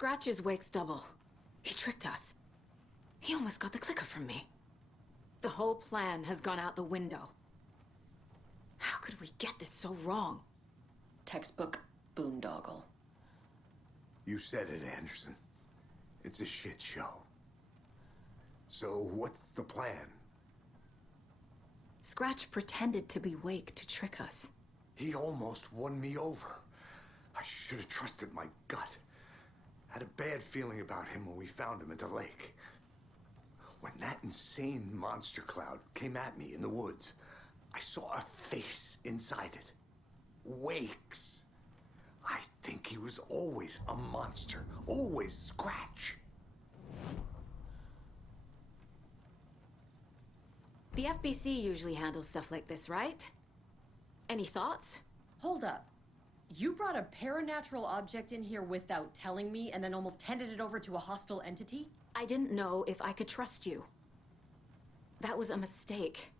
Scratch is Wake's double. He tricked us. He almost got the clicker from me. The whole plan has gone out the window. How could we get this so wrong? Textbook boondoggle. You said it, Anderson. It's a shit show. So what's the plan? Scratch pretended to be Wake to trick us. He almost won me over. I should have trusted my gut. Had a bad feeling about him when we found him at the lake. When that insane monster cloud came at me in the woods, I saw a face inside it. Wake's. I think he was always a monster. Always Scratch. The FBC usually handles stuff like this, right? Any thoughts? Hold up. You brought a paranatural object in here without telling me and then almost handed it over to a hostile entity? I didn't know if I could trust you. That was a mistake.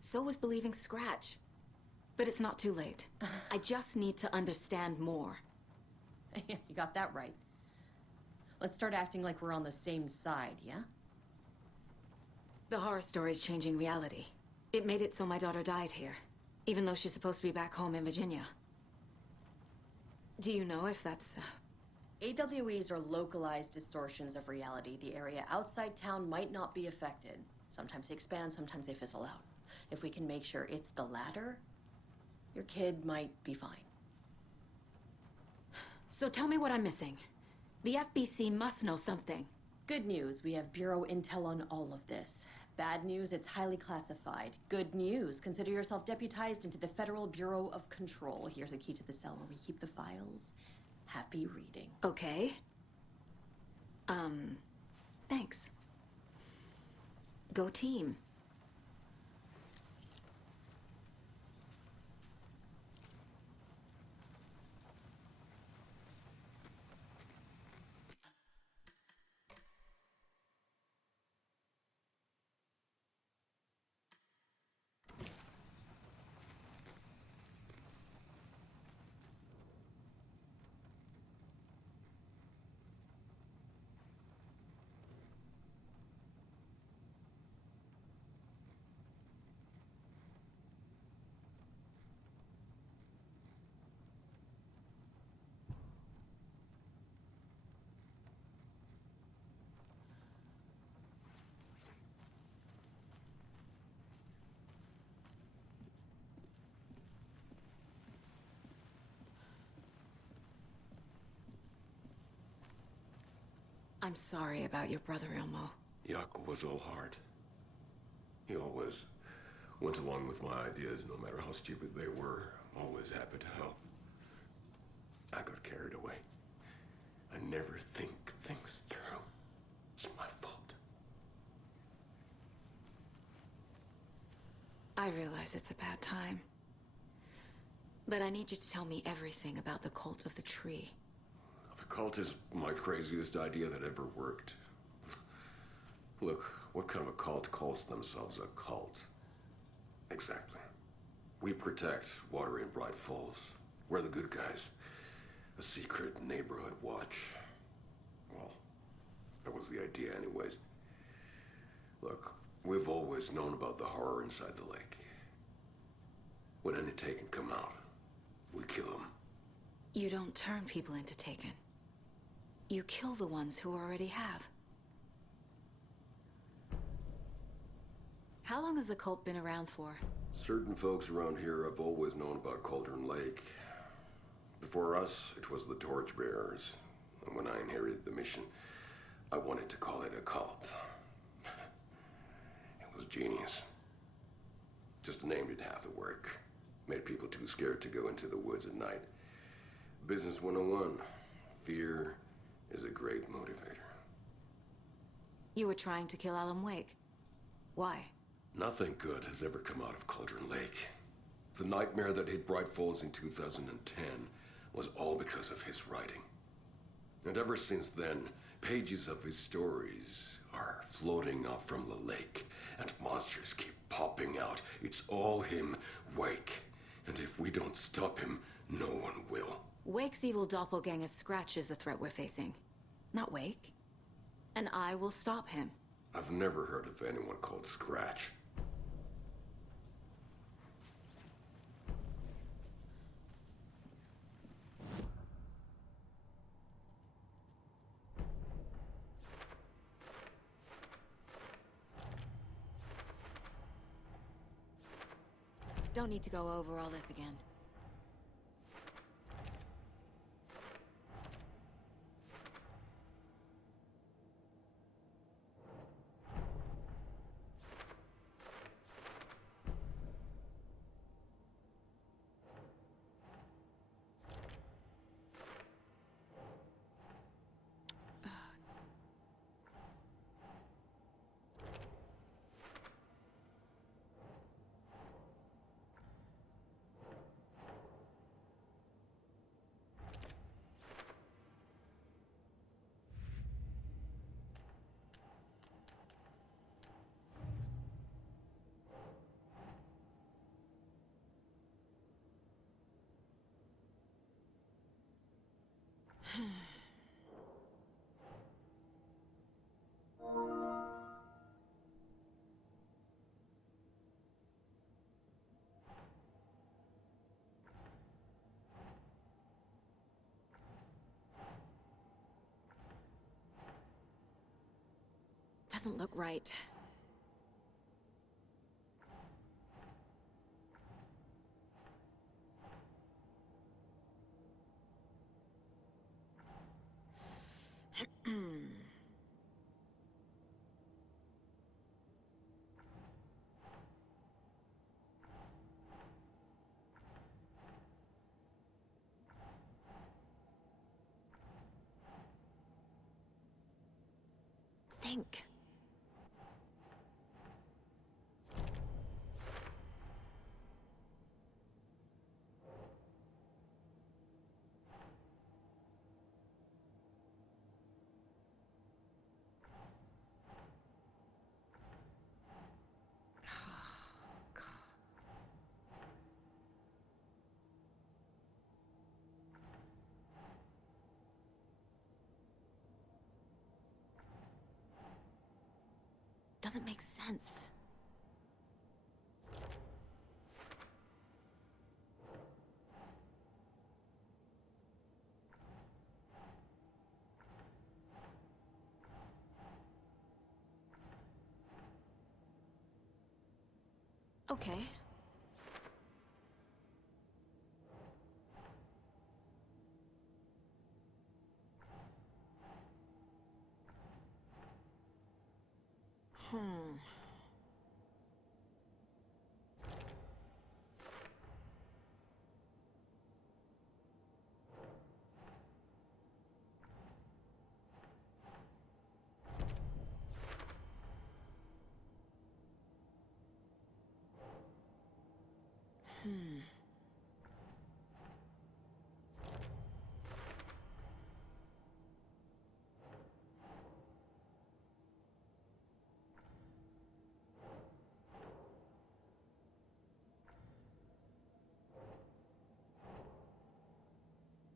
So was believing Scratch. But it's not too late. I just need to understand more. You got that right. Let's start acting like we're on the same side, yeah? The horror story's changing reality. It made it so my daughter died here, even though she's supposed to be back home in Virginia. Do you know if that's... AWEs are localized distortions of reality. The area outside town might not be affected. Sometimes they expand, sometimes they fizzle out. If we can make sure it's the latter, your kid might be fine. So tell me what I'm missing. The FBC must know something. Good news, we have Bureau intel on all of this. Bad news, it's highly classified. Good news, consider yourself deputized into the Federal Bureau of Control. Here's a key to the cell where we keep the files. Happy reading. Okay. Thanks. Go team. I'm sorry about your brother, Ilmo. Yaakov was all heart. He always went along with my ideas, no matter how stupid they were. Always happy to help. I got carried away. I never think things through. It's my fault. I realize it's a bad time. But I need you to tell me everything about the Cult of the Tree. The cult is my craziest idea that ever worked. Look, what kind of a cult calls themselves a cult? Exactly. We protect Water in Bright Falls. We're the good guys. A secret neighborhood watch. Well, that was the idea anyways. Look, we've always known about the horror inside the lake. When any Taken come out, we kill them. You don't turn people into Taken. You kill the ones who already have. How long has the cult been around for? Certain folks around here have always known about Cauldron Lake. Before us, it was the Torchbearers. And when I inherited the mission, I wanted to call it a cult. It was genius. Just a name did half the work. Made people too scared to go into the woods at night. Business 101. Fear is a great motivator. You were trying to kill Alan Wake. Why? Nothing good has ever come out of Cauldron Lake. The nightmare that hit Bright Falls in 2010 was all because of his writing. And ever since then, pages of his stories are floating up from the lake, and monsters keep popping out. It's all him, Wake. And if we don't stop him, no one will. Wake's evil doppelganger Scratch is the threat we're facing, not Wake. And I will stop him. I've never heard of anyone called Scratch. Don't need to go over all this again. Doesn't look right. Think. Doesn't make sense. Okay. Hmm. Hmm.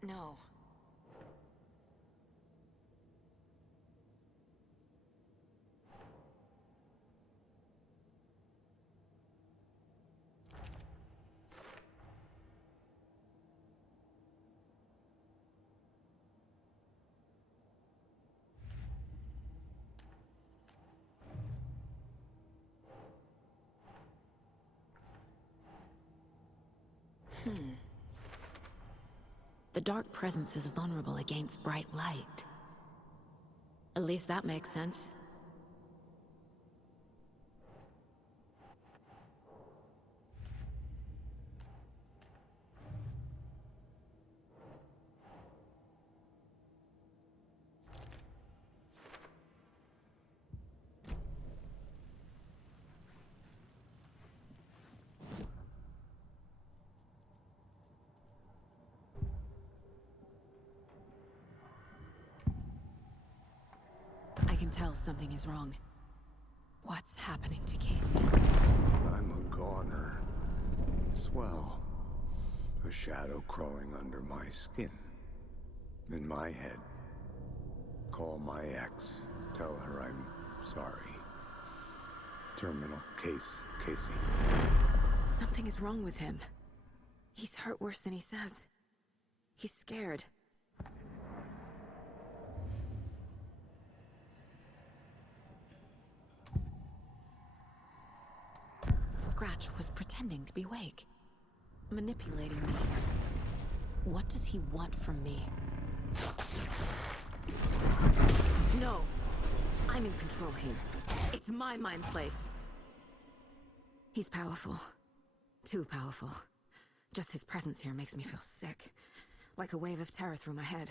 No. Hmm. The dark presence is vulnerable against bright light. At least that makes sense. I can tell something is wrong. What's happening to Casey? I'm a goner. Swell. A shadow crawling under my skin. In my head, call my ex. Tell her I'm sorry. Terminal case, Casey. Something is wrong with him. He's hurt worse than he says. He's scared. Scratch was pretending to be Wake. Manipulating me. What does he want from me? No! I'm in control here. It's my mind place. He's powerful. Too powerful. Just his presence here makes me feel sick. Like a wave of terror through my head.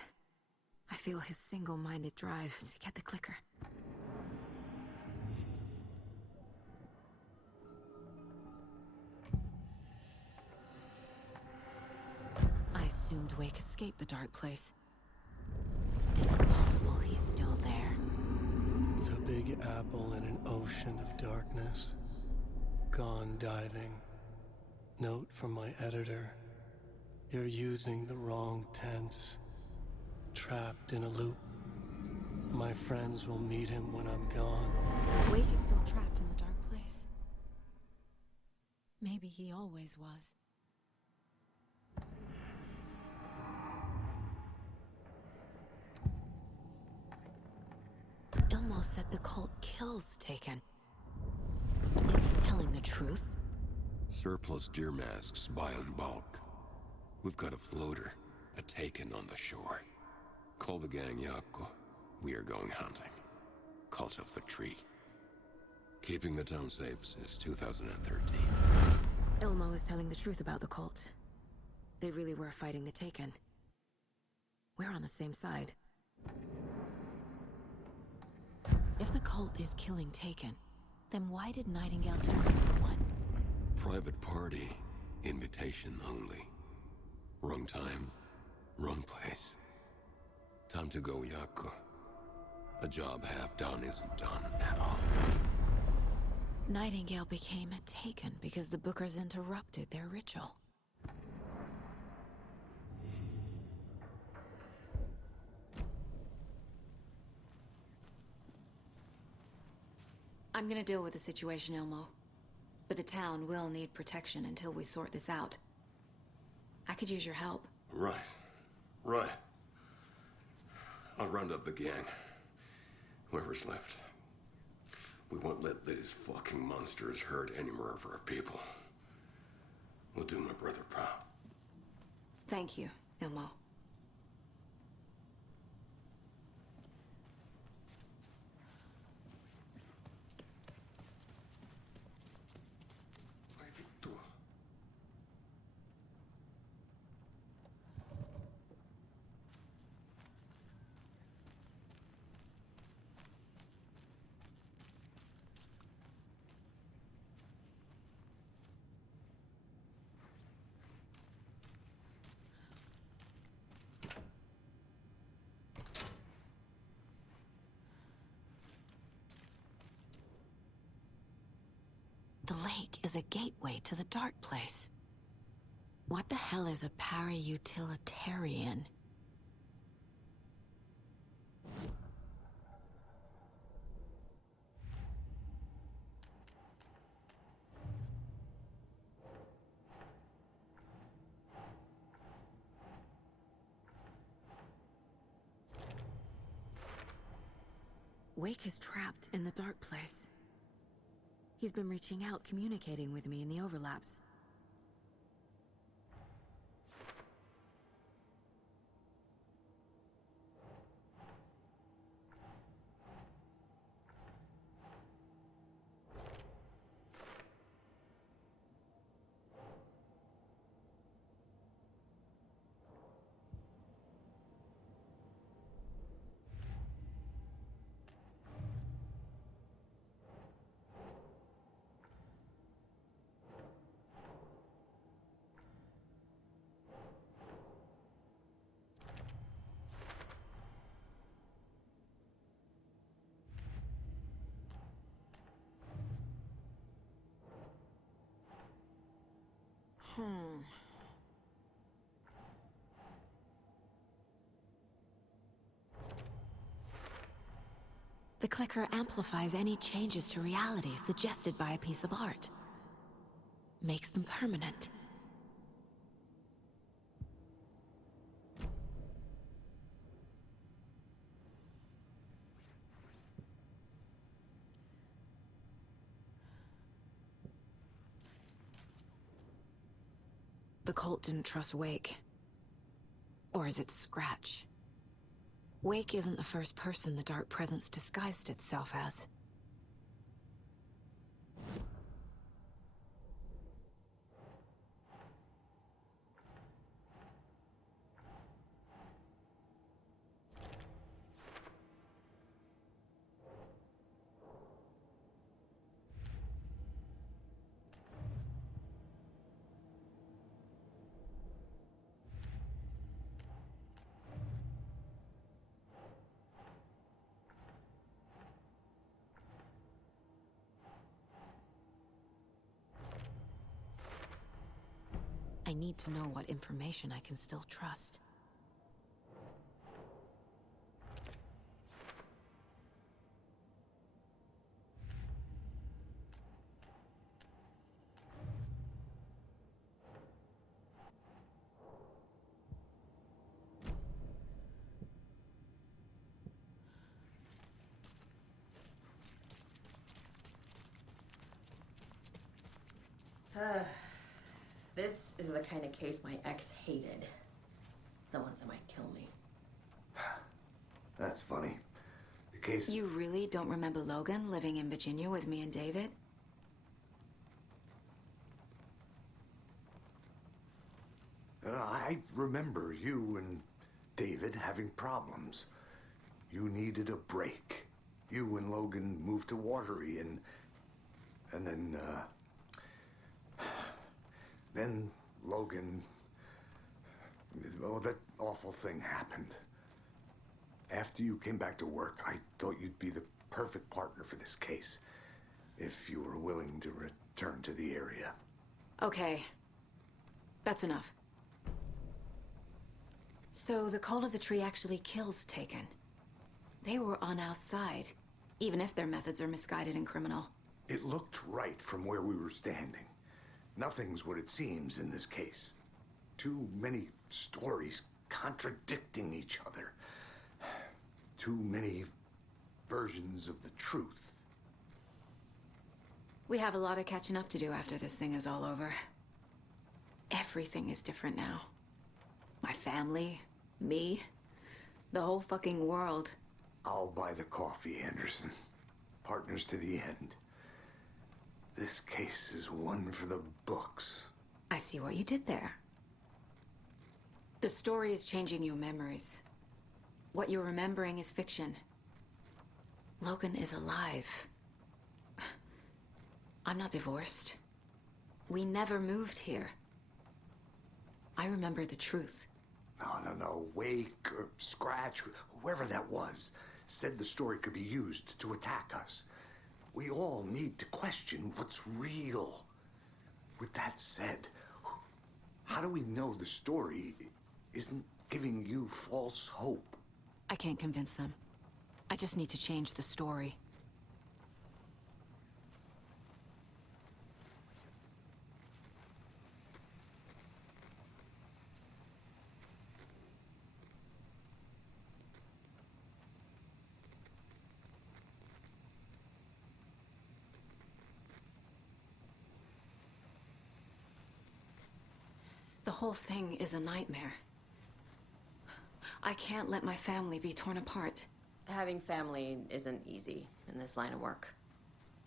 I feel his single-minded drive to get the clicker. I assumed Wake escaped the dark place. Is it possible he's still there? The Big Apple in an ocean of darkness. Gone diving. Note from my editor. You're using the wrong tense. Trapped in a loop. My friends will meet him when I'm gone. Wake is still trapped in the dark place. Maybe he always was. Ilmo said the cult kills Taken. Is he telling the truth? Surplus deer masks buy in bulk. We've got a floater, a Taken on the shore. Call the gang Yako. We are going hunting. Cult of the Tree. Keeping the town safe since 2013. Ilmo is telling the truth about the cult. They really were fighting the Taken. We're on the same side. If the cult is killing Taken, then why did Nightingale turn into one? Private party. Invitation only. Wrong time, wrong place. Time to go, Yako. A job half done isn't done at all. Nightingale became a Taken because the Bookers interrupted their ritual. I'm gonna deal with the situation, Ilmo. But the town will need protection until we sort this out. I could use your help. Right. I'll round up the gang. Whoever's left. We won't let these fucking monsters hurt any more of our people. We'll do my brother proud. Thank you, Ilmo. The lake is a gateway to the dark place. What the hell is a para-utilitarian? Wake is trapped in the dark place. He's been reaching out, communicating with me in the overlaps. The clicker amplifies any changes to reality suggested by a piece of art. Makes them permanent. The cult didn't trust Wake. Or is it Scratch? Wake isn't the first person the Dark Presence disguised itself as. I need to know what information I can still trust. This is the kind of case my ex hated. The ones that might kill me. That's funny. The case... You really don't remember Logan living in Virginia with me and David? I remember you and David having problems. You needed a break. You and Logan moved to Watery and then Logan... Well, that awful thing happened. After you came back to work, I thought you'd be the perfect partner for this case, if you were willing to return to the area. Okay. That's enough. So the Cult of the Tree actually kills Taken. They were on our side, even if their methods are misguided and criminal. It looked right from where we were standing. Nothing's what it seems in this case. Too many stories contradicting each other. Too many versions of the truth. We have a lot of catching up to do after this thing is all over. Everything is different now. My family, me, the whole fucking world. I'll buy the coffee, Anderson. Partners to the end. This case is one for the books. I see what you did there. The story is changing your memories. What you're remembering is fiction. Logan is alive. I'm not divorced. We never moved here. I remember the truth. No. Wake or Scratch, whoever that was, said the story could be used to attack us. We all need to question what's real. With that said, how do we know the story isn't giving you false hope? I can't convince them. I just need to change the story. The whole thing is a nightmare. I can't let my family be torn apart. Having family isn't easy in this line of work.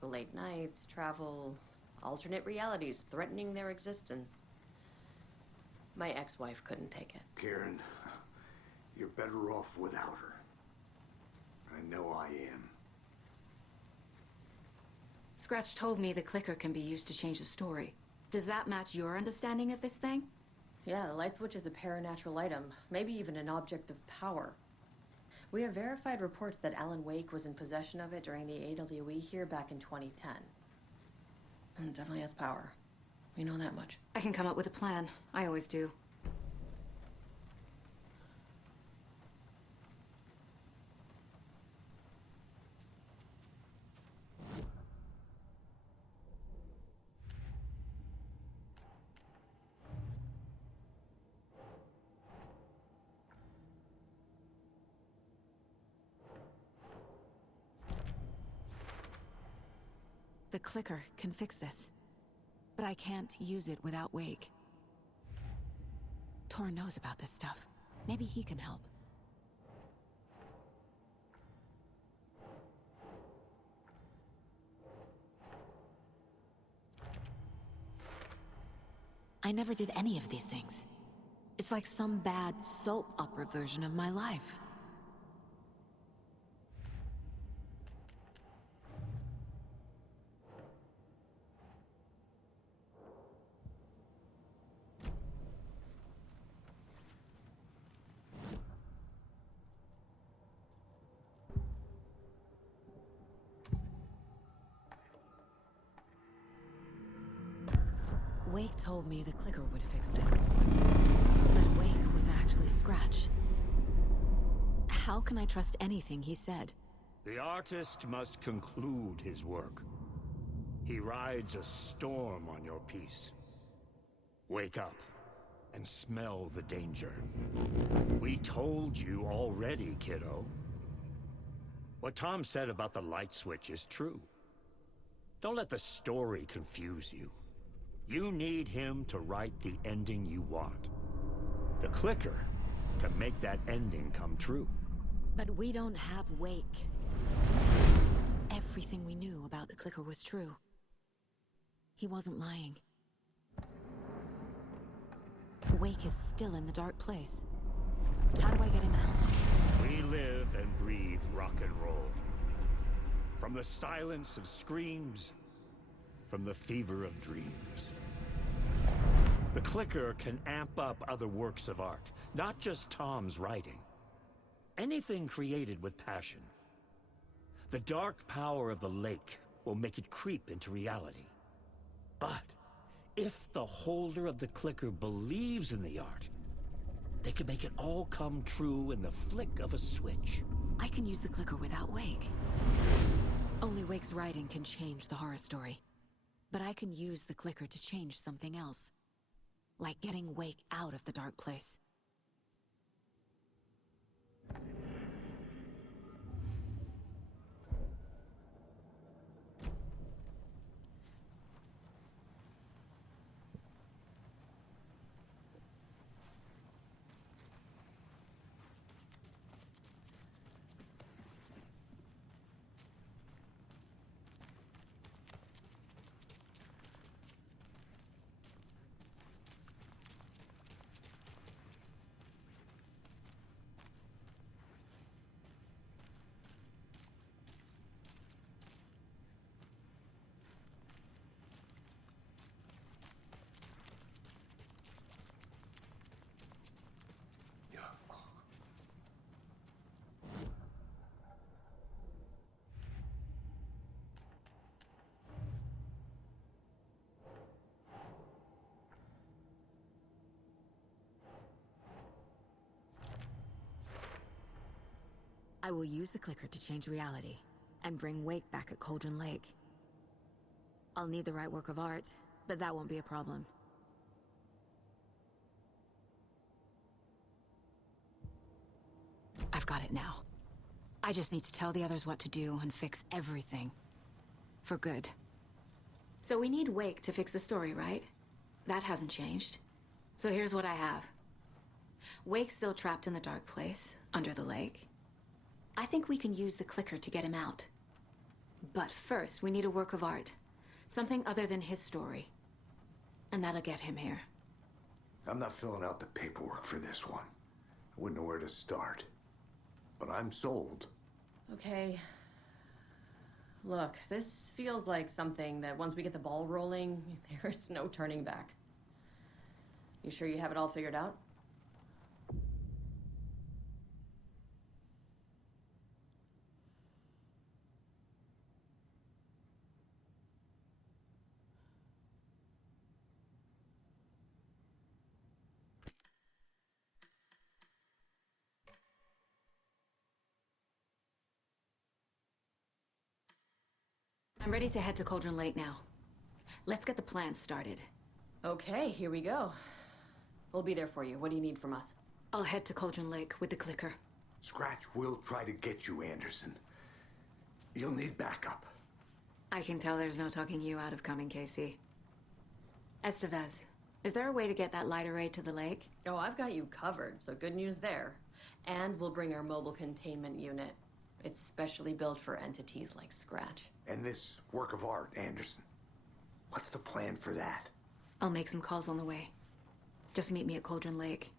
The late nights, travel, alternate realities threatening their existence. My ex-wife couldn't take it. Karen, you're better off without her. I know I am. Scratch told me the clicker can be used to change the story. Does that match your understanding of this thing? Yeah, the light switch is a paranatural item, maybe even an object of power. We have verified reports that Alan Wake was in possession of it during the AWE here back in 2010. It definitely has power. We know that much. I can come up with a plan. I always do. clicker can fix this. But I can't use it without Wake. Tor knows about this stuff. Maybe he can help. I never did any of these things. It's like some bad soap opera version of my life. Wake told me the clicker would fix this. But Wake was actually Scratch. How can I trust anything he said? The artist must conclude his work. He rides a storm on your piece. Wake up and smell the danger. We told you already, kiddo. What Tom said about the light switch is true. Don't let the story confuse you. You need him to write the ending you want. The clicker can make that ending come true. But we don't have Wake. Everything we knew about the clicker was true. He wasn't lying. Wake is still in the dark place. How do I get him out? We live and breathe rock and roll. From the silence of screams, from the fever of dreams. The clicker can amp up other works of art, not just Tom's writing. Anything created with passion. The dark power of the lake will make it creep into reality. But if the holder of the clicker believes in the art, they can make it all come true in the flick of a switch. I can use the clicker without Wake. Only Wake's writing can change the horror story. But I can use the clicker to change something else. Like getting Wake out of the dark place. I will use the clicker to change reality, and bring Wake back at Cauldron Lake. I'll need the right work of art, but that won't be a problem. I've got it now. I just need to tell the others what to do and fix everything. For good. So we need Wake to fix the story, right? That hasn't changed. So here's what I have. Wake's still trapped in the dark place, under the lake. I think we can use the clicker to get him out. But first, we need a work of art. Something other than his story. And that'll get him here. I'm not filling out the paperwork for this one. I wouldn't know where to start. But I'm sold. Okay. Look, this feels like something that once we get the ball rolling, there's no turning back. You sure you have it all figured out? I'm ready to head to Cauldron Lake now. Let's get the plan started. Okay, here we go. We'll be there for you. What do you need from us? I'll head to Cauldron Lake with the clicker. Scratch will try to get you, Anderson. You'll need backup. I can tell there's no talking you out of coming, Casey. Estevez, is there a way to get that light array to the lake? Oh, I've got you covered, so good news there. And we'll bring our mobile containment unit. It's specially built for entities like Scratch. And this work of art, Anderson. What's the plan for that? I'll make some calls on the way. Just meet me at Cauldron Lake.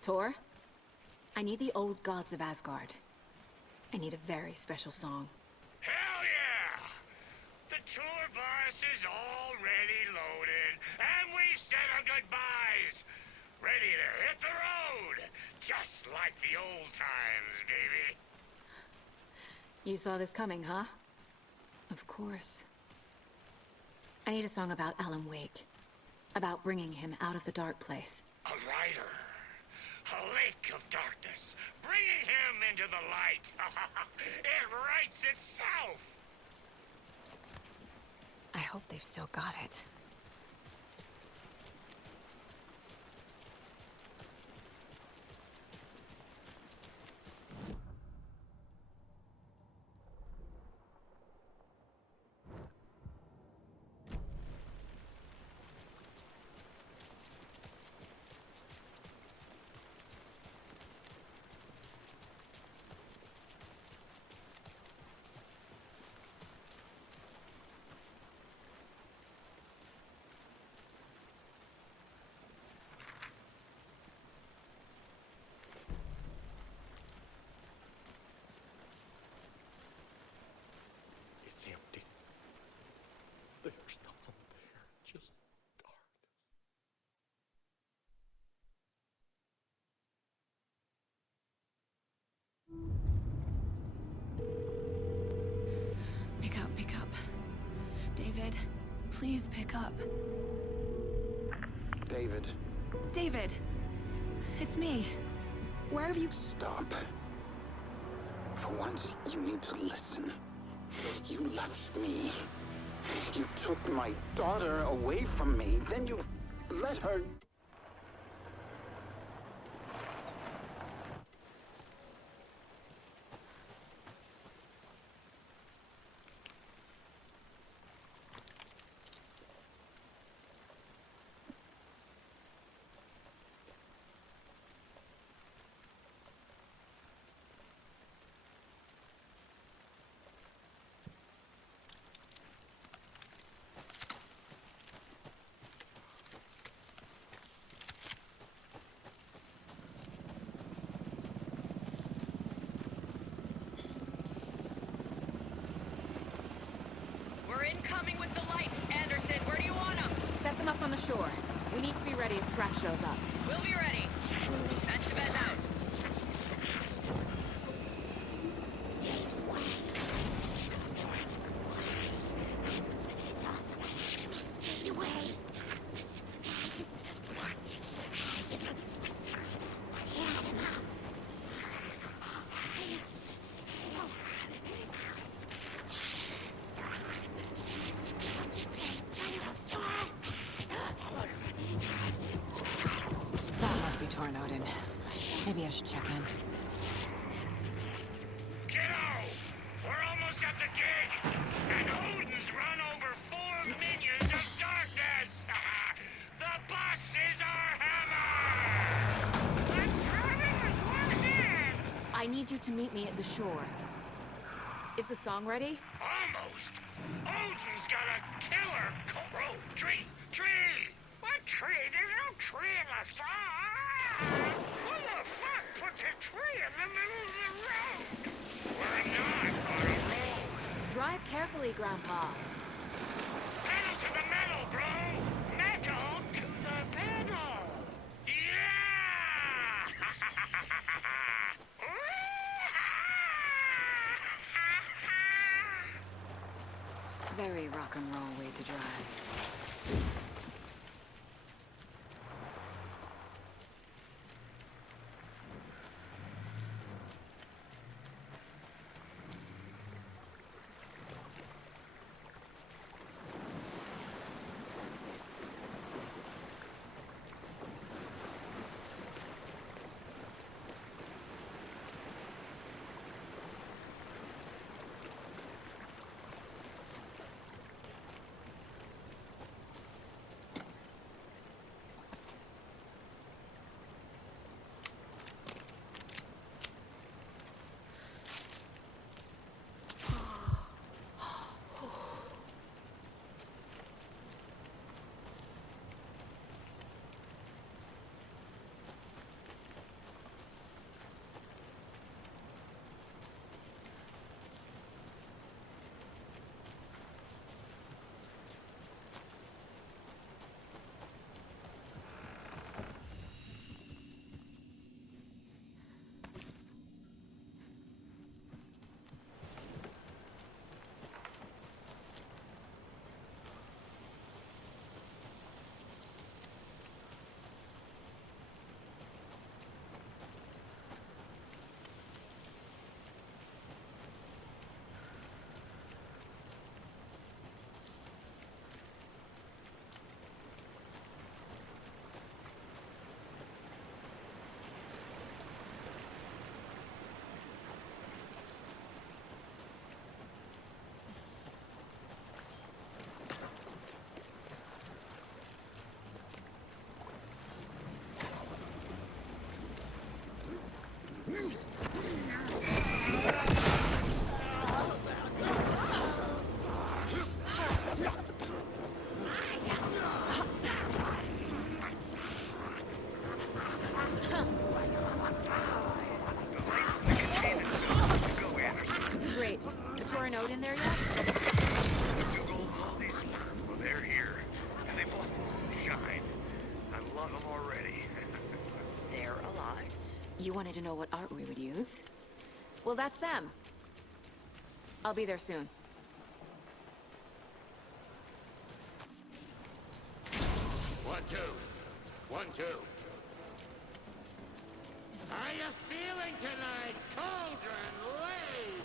Tor, I need the old gods of Asgard. I need a very special song. Hell yeah! The tour bus is already loaded, and we said our goodbyes. Ready to hit the road, just like the old times, baby. You saw this coming, huh? Of course. I need a song about Alan Wake. About bringing him out of the dark place. A rider. A lake of darkness. Bringing him into the light. It writes itself. I hope they've still got it. It's empty. There's nothing there, just darkness. Pick up, pick up. David, please pick up. David, David! It's me. Where have you... stop. For once, you need to listen. You left me. You took my daughter away from me. Then you let her... We're incoming with the lights, Anderson. Where do you want them? Set them up on the shore. We need to be ready if Scratch shows up. We'll be ready. Estevez out. That must be Tornodin. Maybe I should check in. Kiddo! We're almost at the gig! And Odin's run over 4 minions of darkness! The bus is our hammer! I'm driving with one hand! I need you to meet me at the shore. Is the song ready? Almost! Odin's got a killer oh, tree! Tree! What tree? There's no tree in the song! Who the fuck puts a tree in the middle of the road? We're not on a road! Drive carefully, Grandpa. Pedal to the metal, bro! Metal to the pedal! Yeah! Very rock and roll way to drive. a note in there yet? Two gold oldies? Well, they're here. And they bought moonshine. I love them already. They're alive. You wanted to know what art we would use? Well, that's them. I'll be there soon. One, two. 1, 2. How you feeling tonight, Cauldron Lake?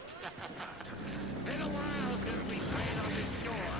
Been a while since we played on this shore.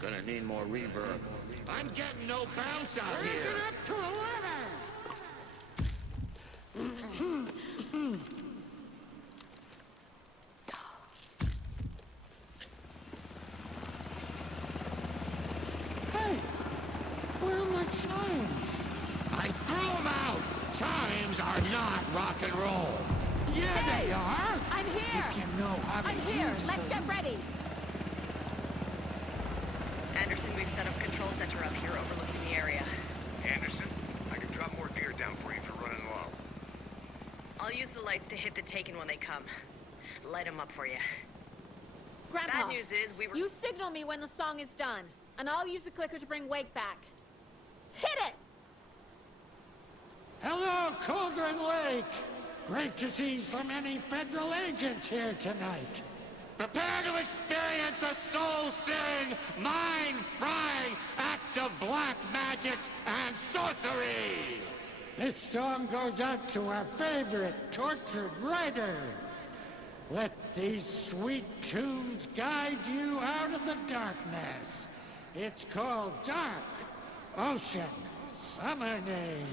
Gonna need more reverb. I'm getting no bounce out here. Bring it up to 11! Hey, where are my chimes? I threw them out. Chimes are not rock and roll. Yeah, Hey, they are. I'm here! If you know how to I'm here! use Let's them. get ready! Anderson, we've set up control center up here overlooking the area. Anderson, I can drop more gear down for you if you're running low. I'll use the lights to hit the Taken when they come. Light them up for you. Grandpa, Bad news is we were... you signal me when the song is done, and I'll use the clicker to bring Wake back. Hit it! Hello, Cauldron Lake. Great to see so many federal agents here tonight. Prepare to experience a soul-searing, mind-frying act of black magic and sorcery. This song goes out to our favorite tortured writer. Let these sweet tunes guide you out of the darkness. It's called Dark Ocean Summoning.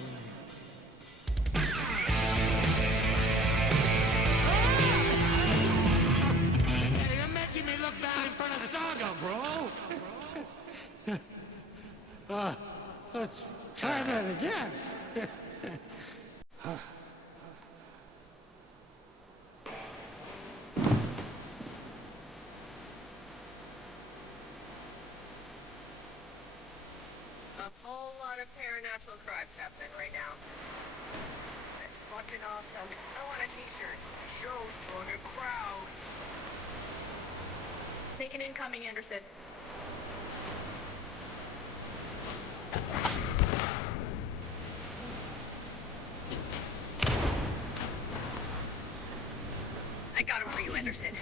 Hey, you're making me look bad in front of Saga, bro. Let's try that again. A whole lot of paranormal crimes happening right now. That's fucking awesome. I want a t-shirt. Show's drawing a crowd. Taken incoming, Anderson. I got him for you, Anderson.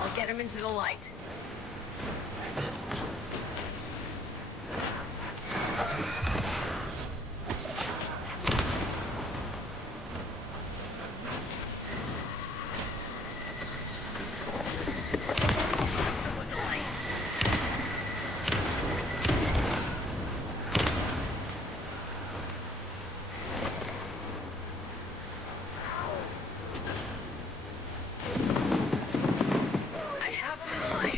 I'll get him into the light. With the light. I have him in the light.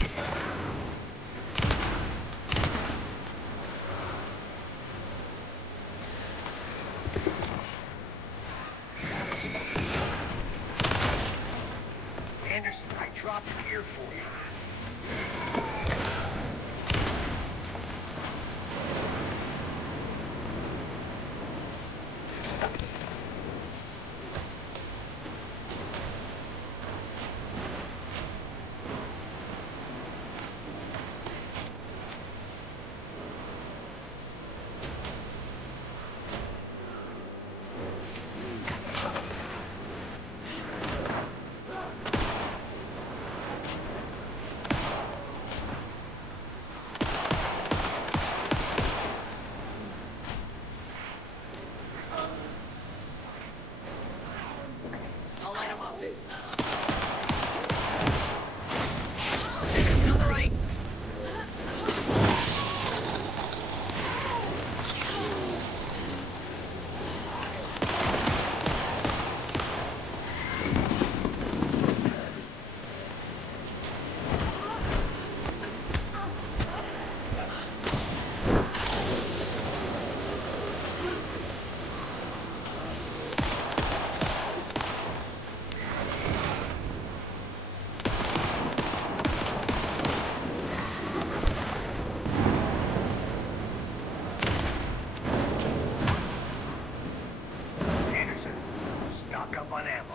on ammo.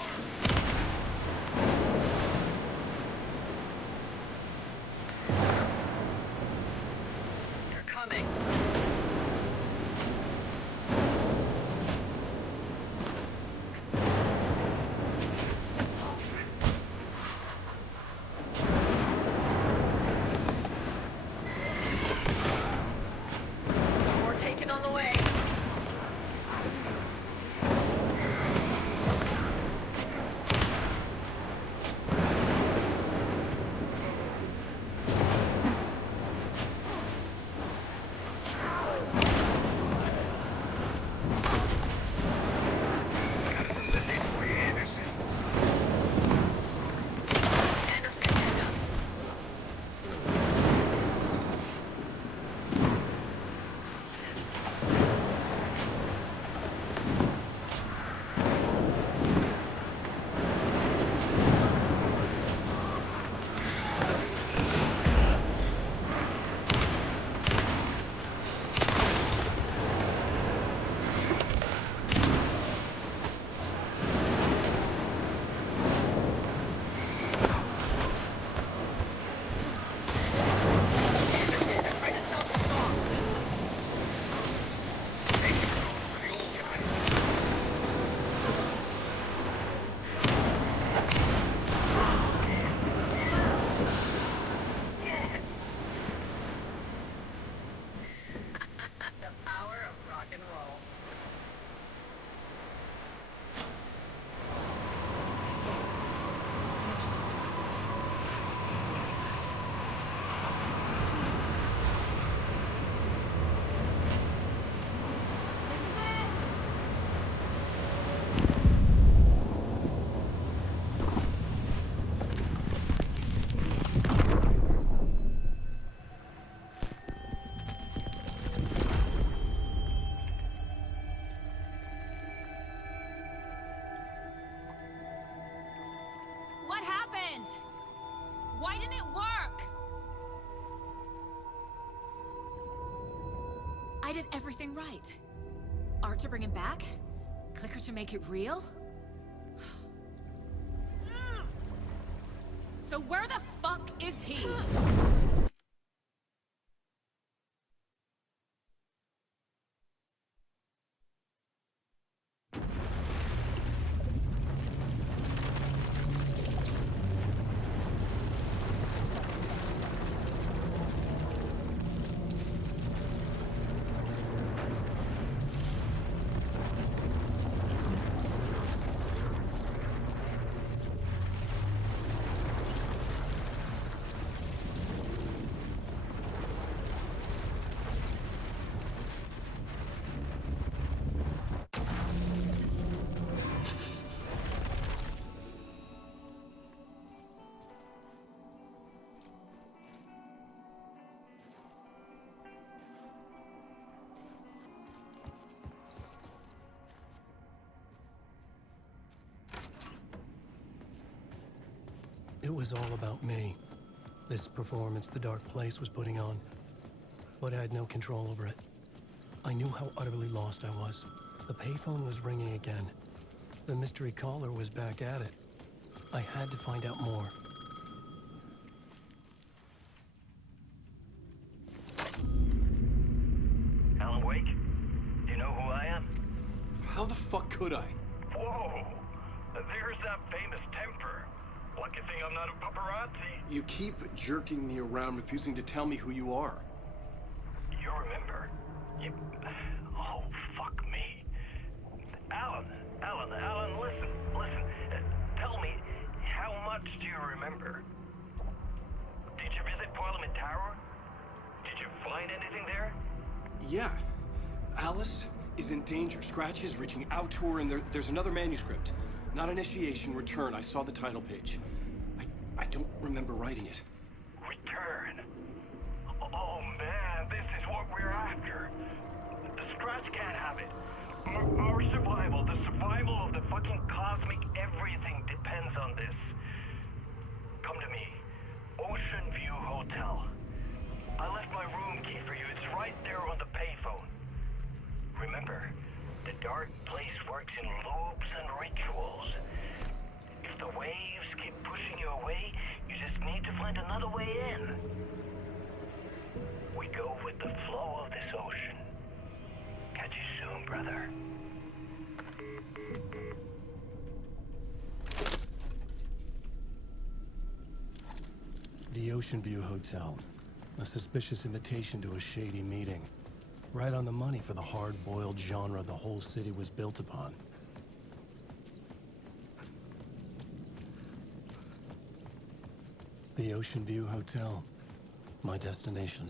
They're coming. More taken on the way. What happened? Why didn't it work? I did everything right. Art to bring him back? Clicker to make it real? So where the fuck is he? It was all about me. This performance the Dark Place was putting on. But I had no control over it. I knew how utterly lost I was. The payphone was ringing again. The mystery caller was back at it. I had to find out more. Alan Wake? Do you know who I am? How the fuck could I? Whoa! There's that famous temper. Lucky thing I'm not a paparazzi. You keep jerking me around, refusing to tell me who you are. You remember? You... Oh, fuck me. Alan, listen. Tell me, how much do you remember? Did you visit Parliament Tower? Did you find anything there? Yeah. Alice is in danger. Scratch is reaching out to her, and there's another manuscript. Not initiation, return. I saw the title page. I don't remember writing it. Return? Oh man, this is what we're after. The Scratch can't have it. Our survival, the survival of the fucking cosmic everything depends on this. Come to me. Ocean View Hotel. I left my room key for you. It's right there on the payphone. Remember, the Dark Place works in loops and rituals. the waves keep pushing you away, you just need to find another way in. We go with the flow of this ocean. Catch you soon, brother. The Ocean View Hotel. A suspicious invitation to a shady meeting. Right on the money for the hard-boiled genre the whole city was built upon. The Ocean View Hotel. My destination.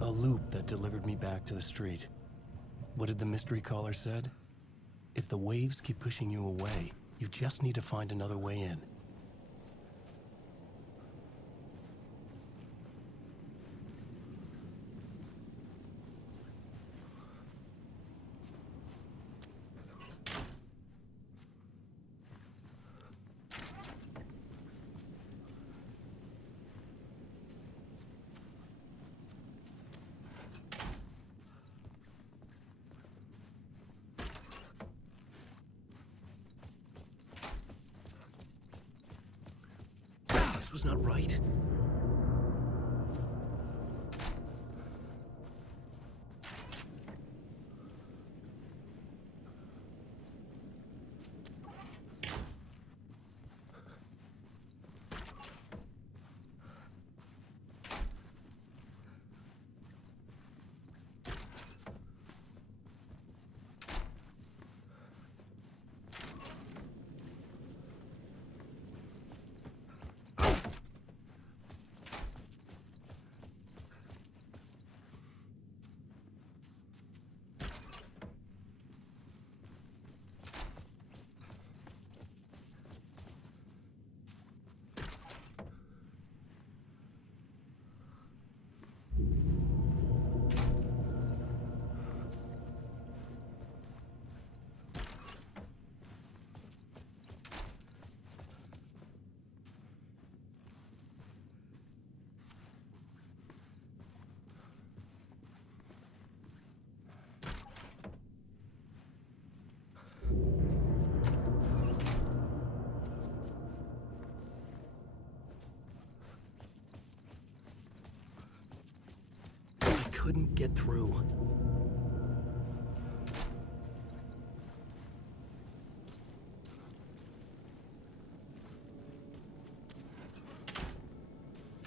A loop that delivered me back to the street. What did the mystery caller said? If the waves keep pushing you away, you just need to find another way in. This was not right. Couldn't get through.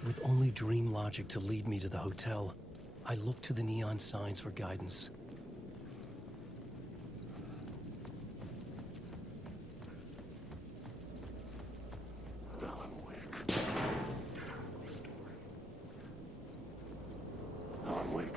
With only dream logic to lead me to the hotel, I looked to the neon signs for guidance. Alan Wake. Alan Wake.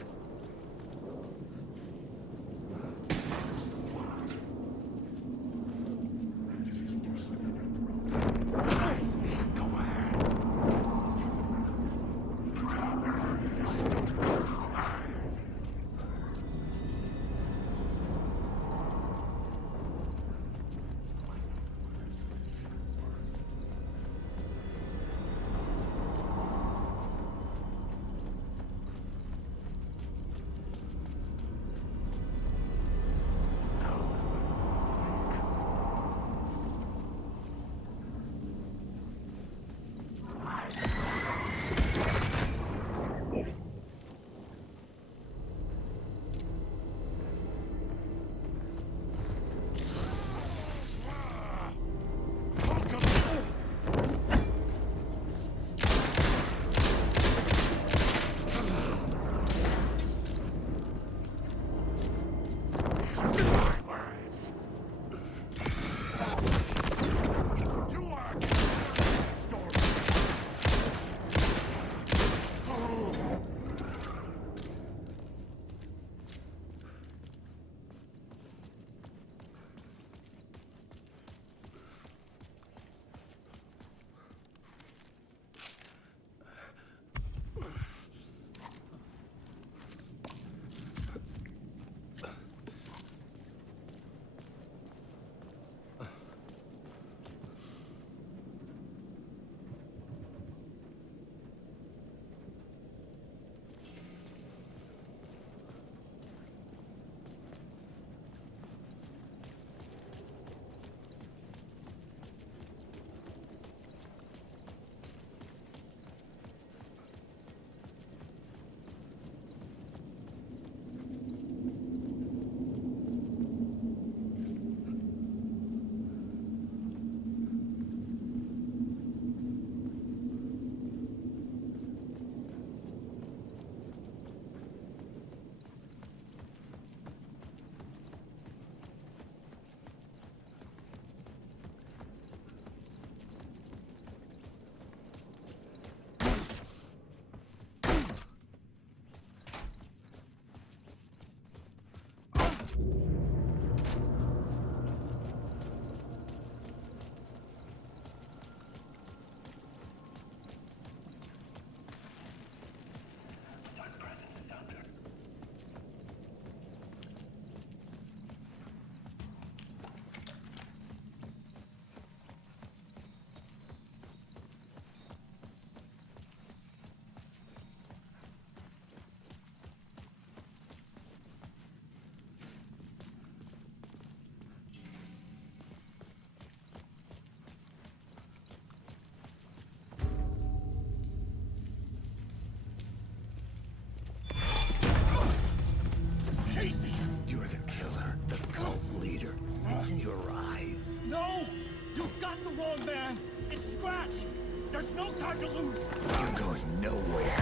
no time to lose! You're going nowhere.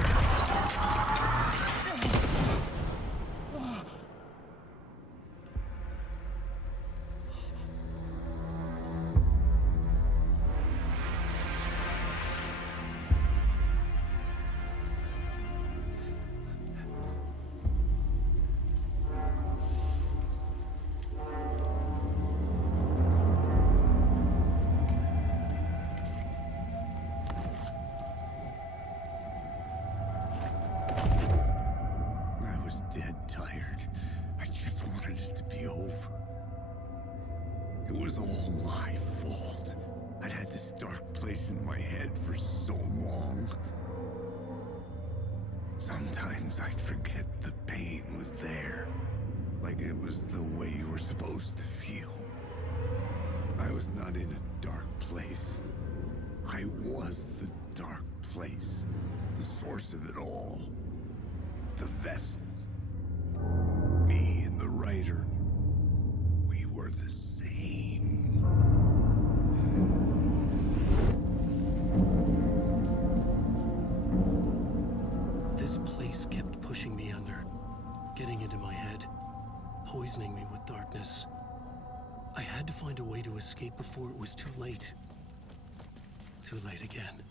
I was dead tired. I just wanted it to be over. It was all my fault. I'd had this dark place in my head for so long. Sometimes I'd forget the pain was there. Like it was the way you were supposed to feel. I was not in a dark place. I was the dark place. The source of it all. The vessel. Me and the writer. We were the same. This place kept pushing me under, getting into my head, poisoning me with darkness. I had to find a way to escape before it was too late. Too late again.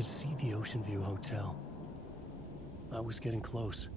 could see the Ocean View Hotel. I was getting close.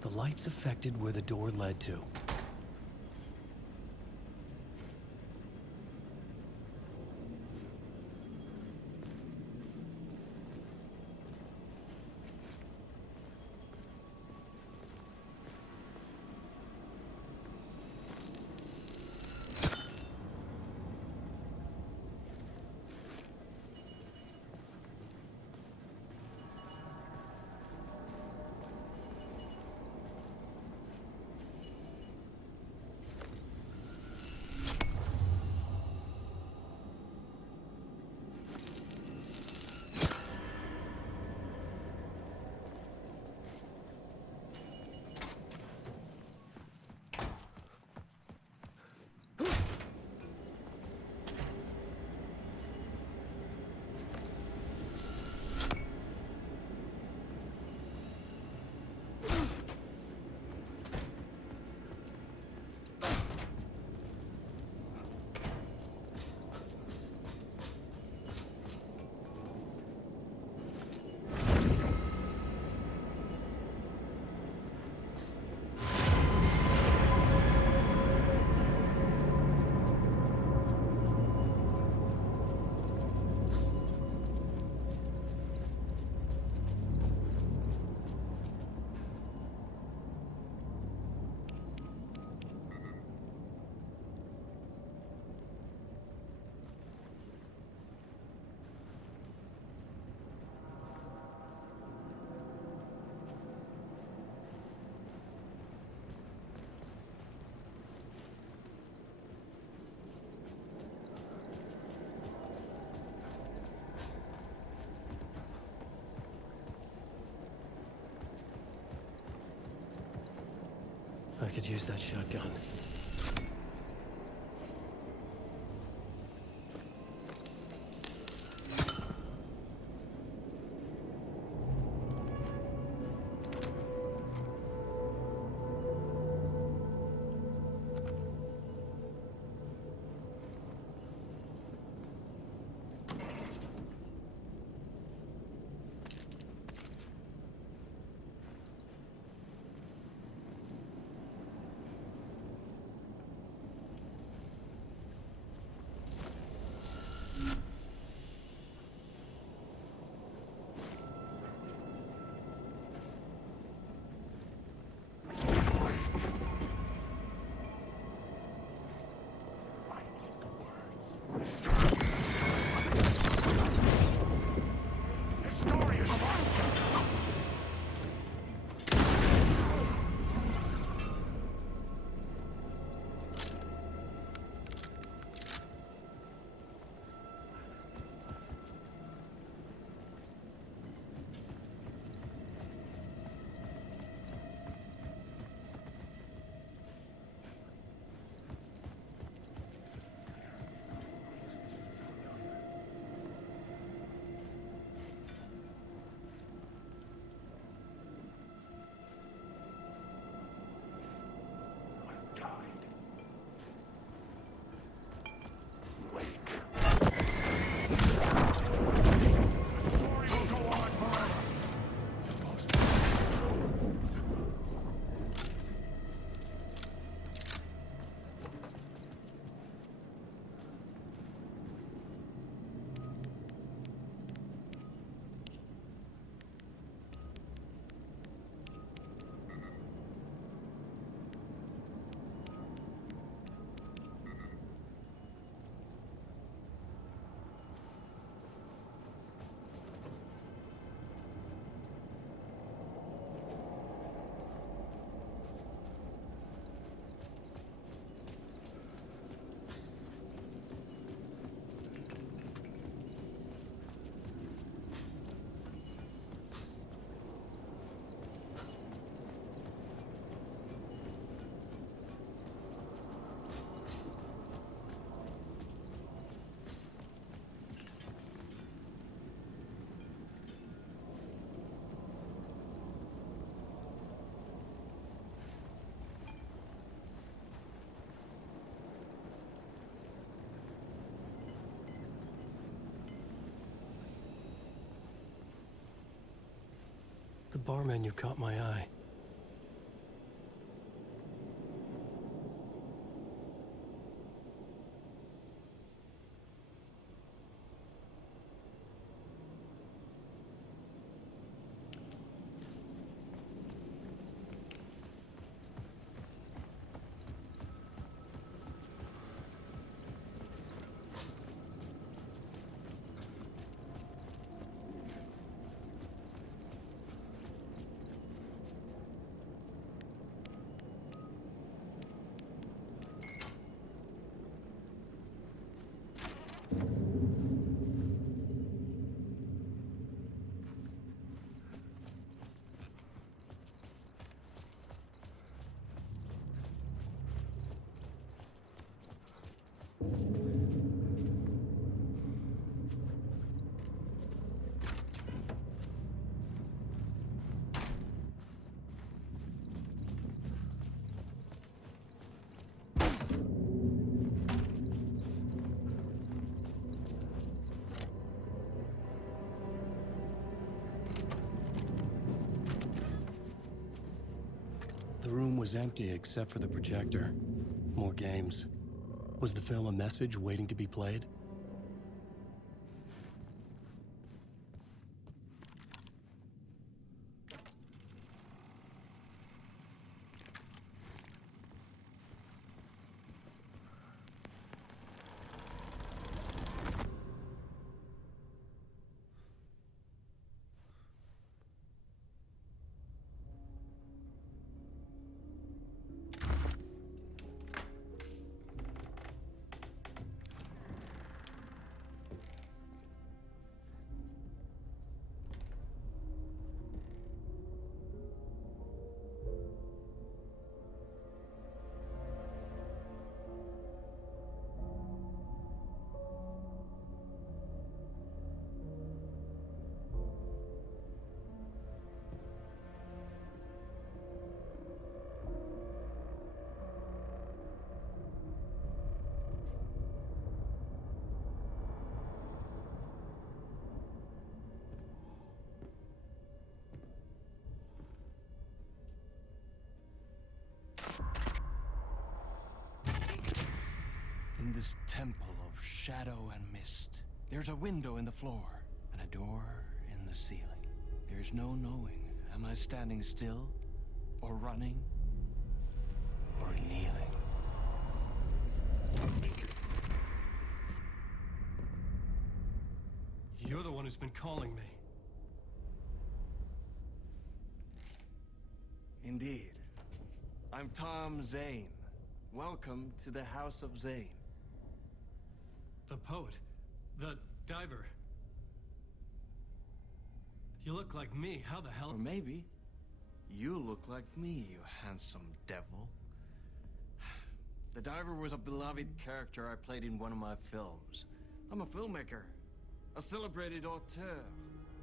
The lights affected where the door led to. I could use that shotgun. bar menu caught my eye. The room was empty except for the projector. More games. Was the film a message waiting to be played? In this temple of shadow and mist, there's a window in the floor and a door in the ceiling. There's no knowing, am I standing still, or running, or kneeling? You're the one who's been calling me. Indeed. I'm Tom Zane. Welcome to the House of Zane. The poet. The diver. You look like me. How the hell? Or maybe you look like me, you handsome devil. The diver was a beloved character I played in one of my films. I'm a filmmaker, a celebrated auteur.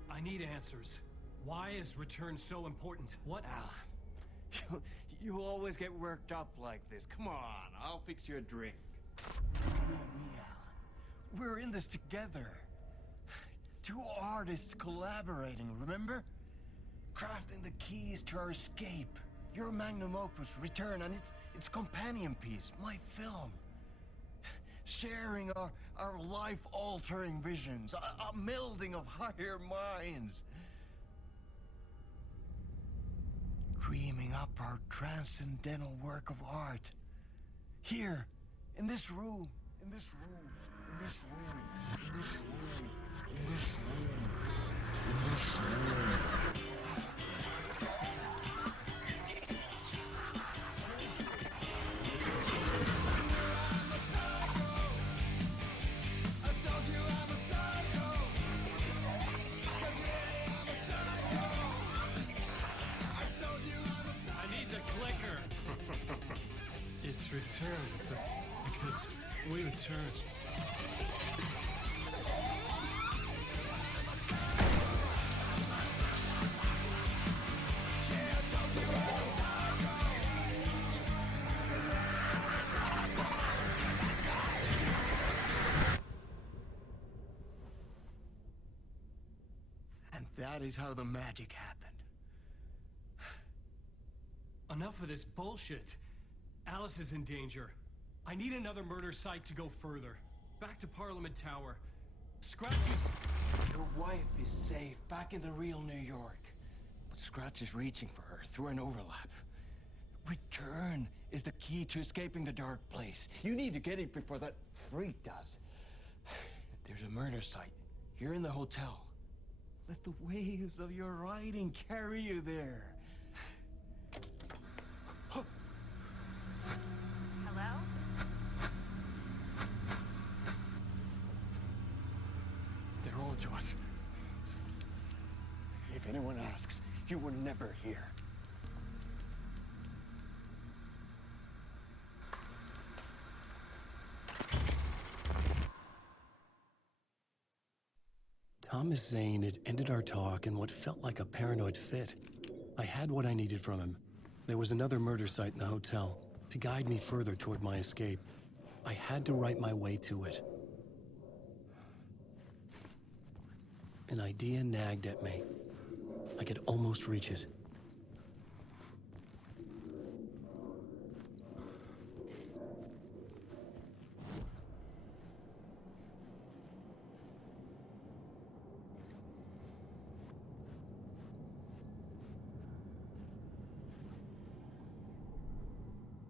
I need answers. Why is Return so important? What? Alan, you always get worked up like this. Come on, I'll fix you a drink. You and me, Alan. We're in this together. Two artists collaborating, remember? Crafting the keys to our escape. Your magnum opus, Return, and its companion piece, my film. Sharing our life-altering visions, a melding of higher minds. Dreaming up our transcendental work of art. Here, in this room, in this room, in this room, in this room, in this room, in this room. It's Return, because we return. And that is how the magic happened. Enough of this bullshit. Alice is in danger. I need another murder site to go further. Back to Parliament Tower. Scratch is... Your wife is safe, back in the real New York. But Scratch is reaching for her through an overlap. Return is the key to escaping the dark place. You need to get it before that freak does. There's a murder site here in the hotel. Let the waves of your writing carry you there. Hello? They're all to us. If anyone asks, you were never here. Thomas Zane had ended our talk in what felt like a paranoid fit. I had what I needed from him. There was another murder site in the hotel to guide me further toward my escape. I had to write my way to it. An idea nagged at me. I could almost reach it.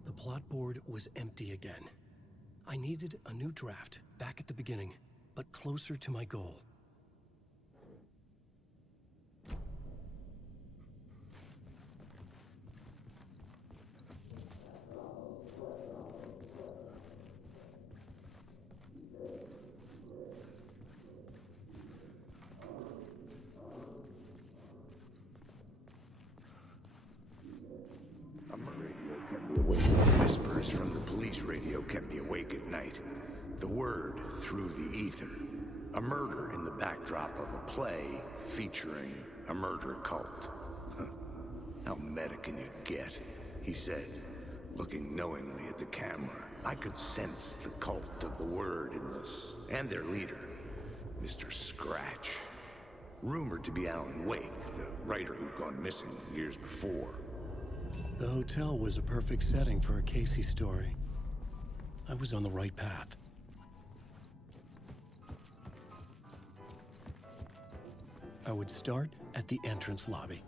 The plot board was empty again. I needed a new draft, back at the beginning, but closer to my goal. Whispers from the police radio kept me awake at night. The word through the ether. A murder in the backdrop of a play featuring a murder cult. How meta can you get? He said, looking knowingly at the camera. I could sense the cult of the word in this, and their leader, Mr. Scratch. Rumored to be Alan Wake, the writer who'd gone missing years before. The hotel was a perfect setting for a Casey story. I was on the right path. I would start at the entrance lobby.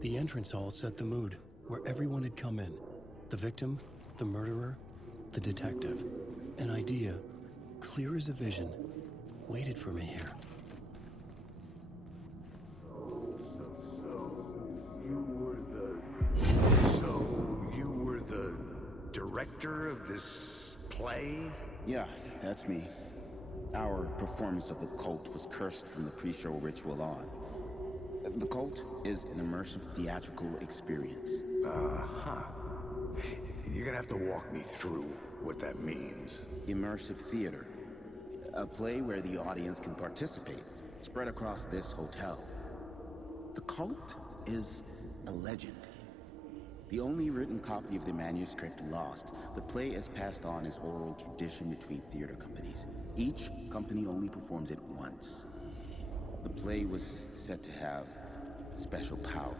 The entrance hall set the mood, where everyone had come in. The victim, the murderer, the detective. An idea, clear as a vision, waited for me here. So you were the director of this play? Yeah, that's me. Our performance of the cult was cursed from the pre-show ritual on. The cult is an immersive theatrical experience. Uh-huh. You're gonna have to walk me through what that means. Immersive theater. A play where the audience can participate, spread across this hotel. The cult is a legend. The only written copy of the manuscript lost, the play is passed on as oral tradition between theater companies. Each company only performs it once. The play was said to have special power.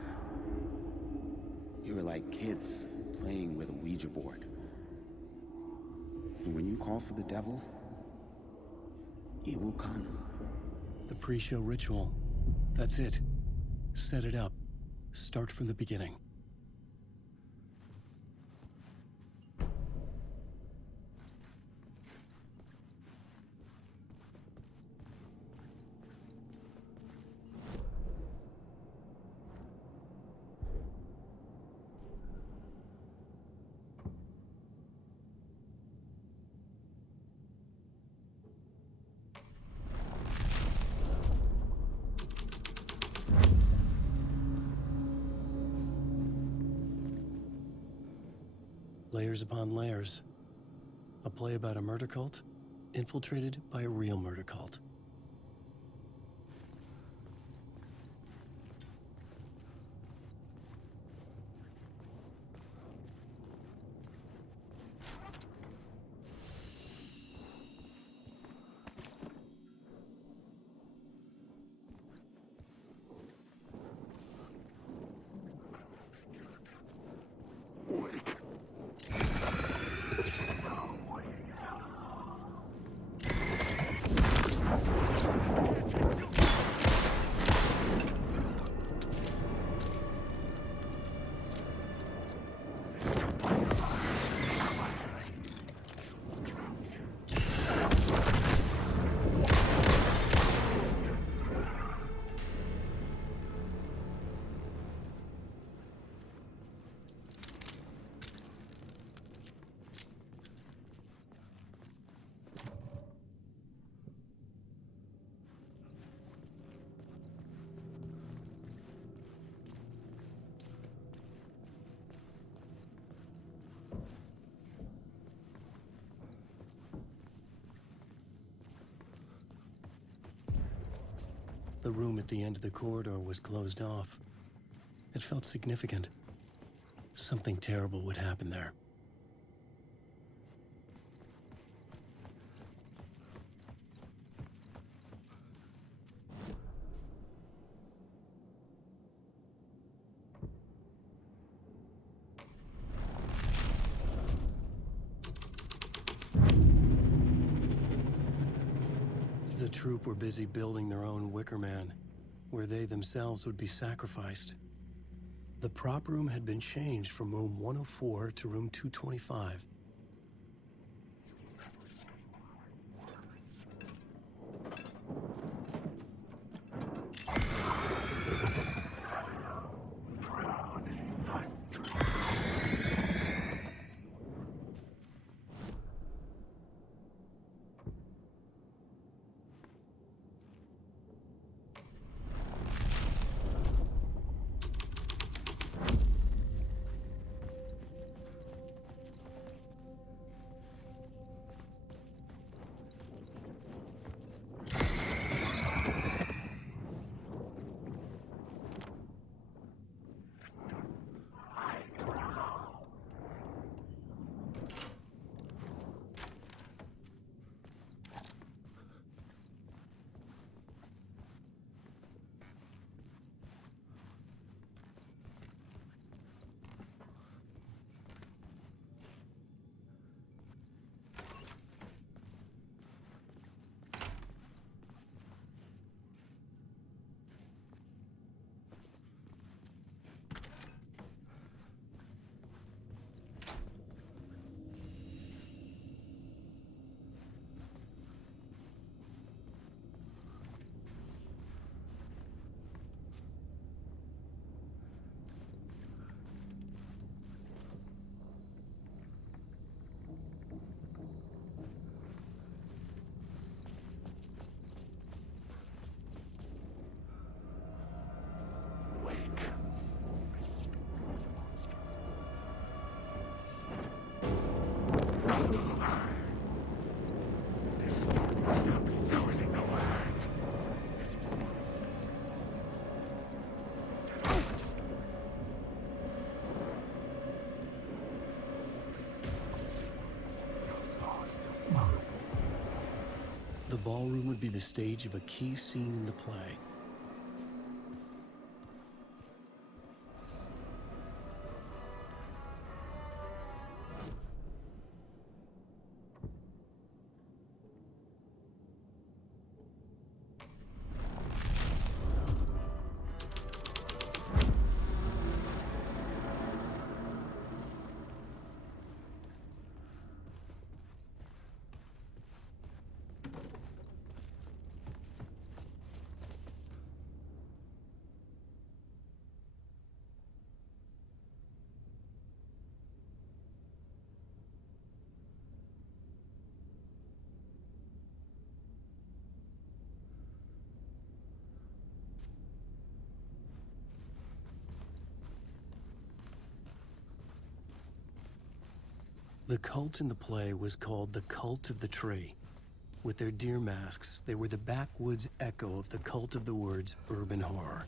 You were like kids playing with a Ouija board. And when you call for the devil, he will come. The pre-show ritual. That's it. Set it up. Start from the beginning. Layers upon layers. A play about a murder cult, infiltrated by a real murder cult. The room at the end of the corridor was closed off. It felt significant. Something terrible would happen there. The troop were busy building their own Wicker Man, where they themselves would be sacrificed. The prop room had been changed from room 104 to room 225. The ballroom would be the stage of a key scene in the play. The cult in the play was called the Cult of the Tree. With their deer masks, they were the backwoods echo of the cult of the word's urban horror.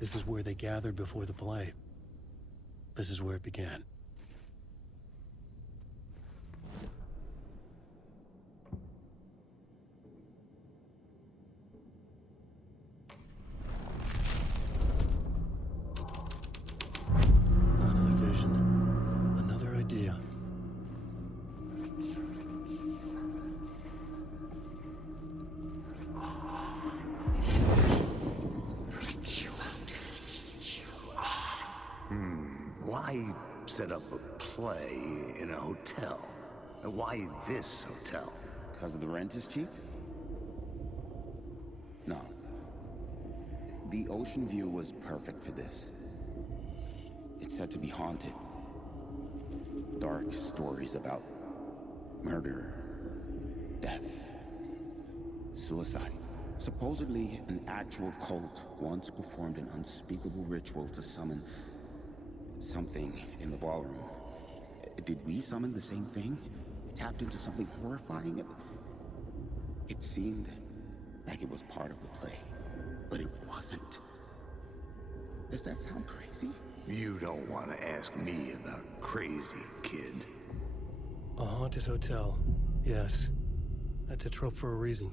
This is where they gathered before the play. This is where it began. Another vision, another idea. Why set up a play in a hotel? And why this hotel? Because the rent is cheap? No. The ocean view was perfect for this. It's said to be haunted. Dark stories about murder, death, suicide. Supposedly, an actual cult once performed an unspeakable ritual to summon Something in the ballroom. Did we summon the same thing? Tapped into something horrifying? It seemed like it was part of the play, but it wasn't. Does that sound crazy? You don't want to ask me about crazy, kid. A haunted hotel. Yes. That's a trope for a reason.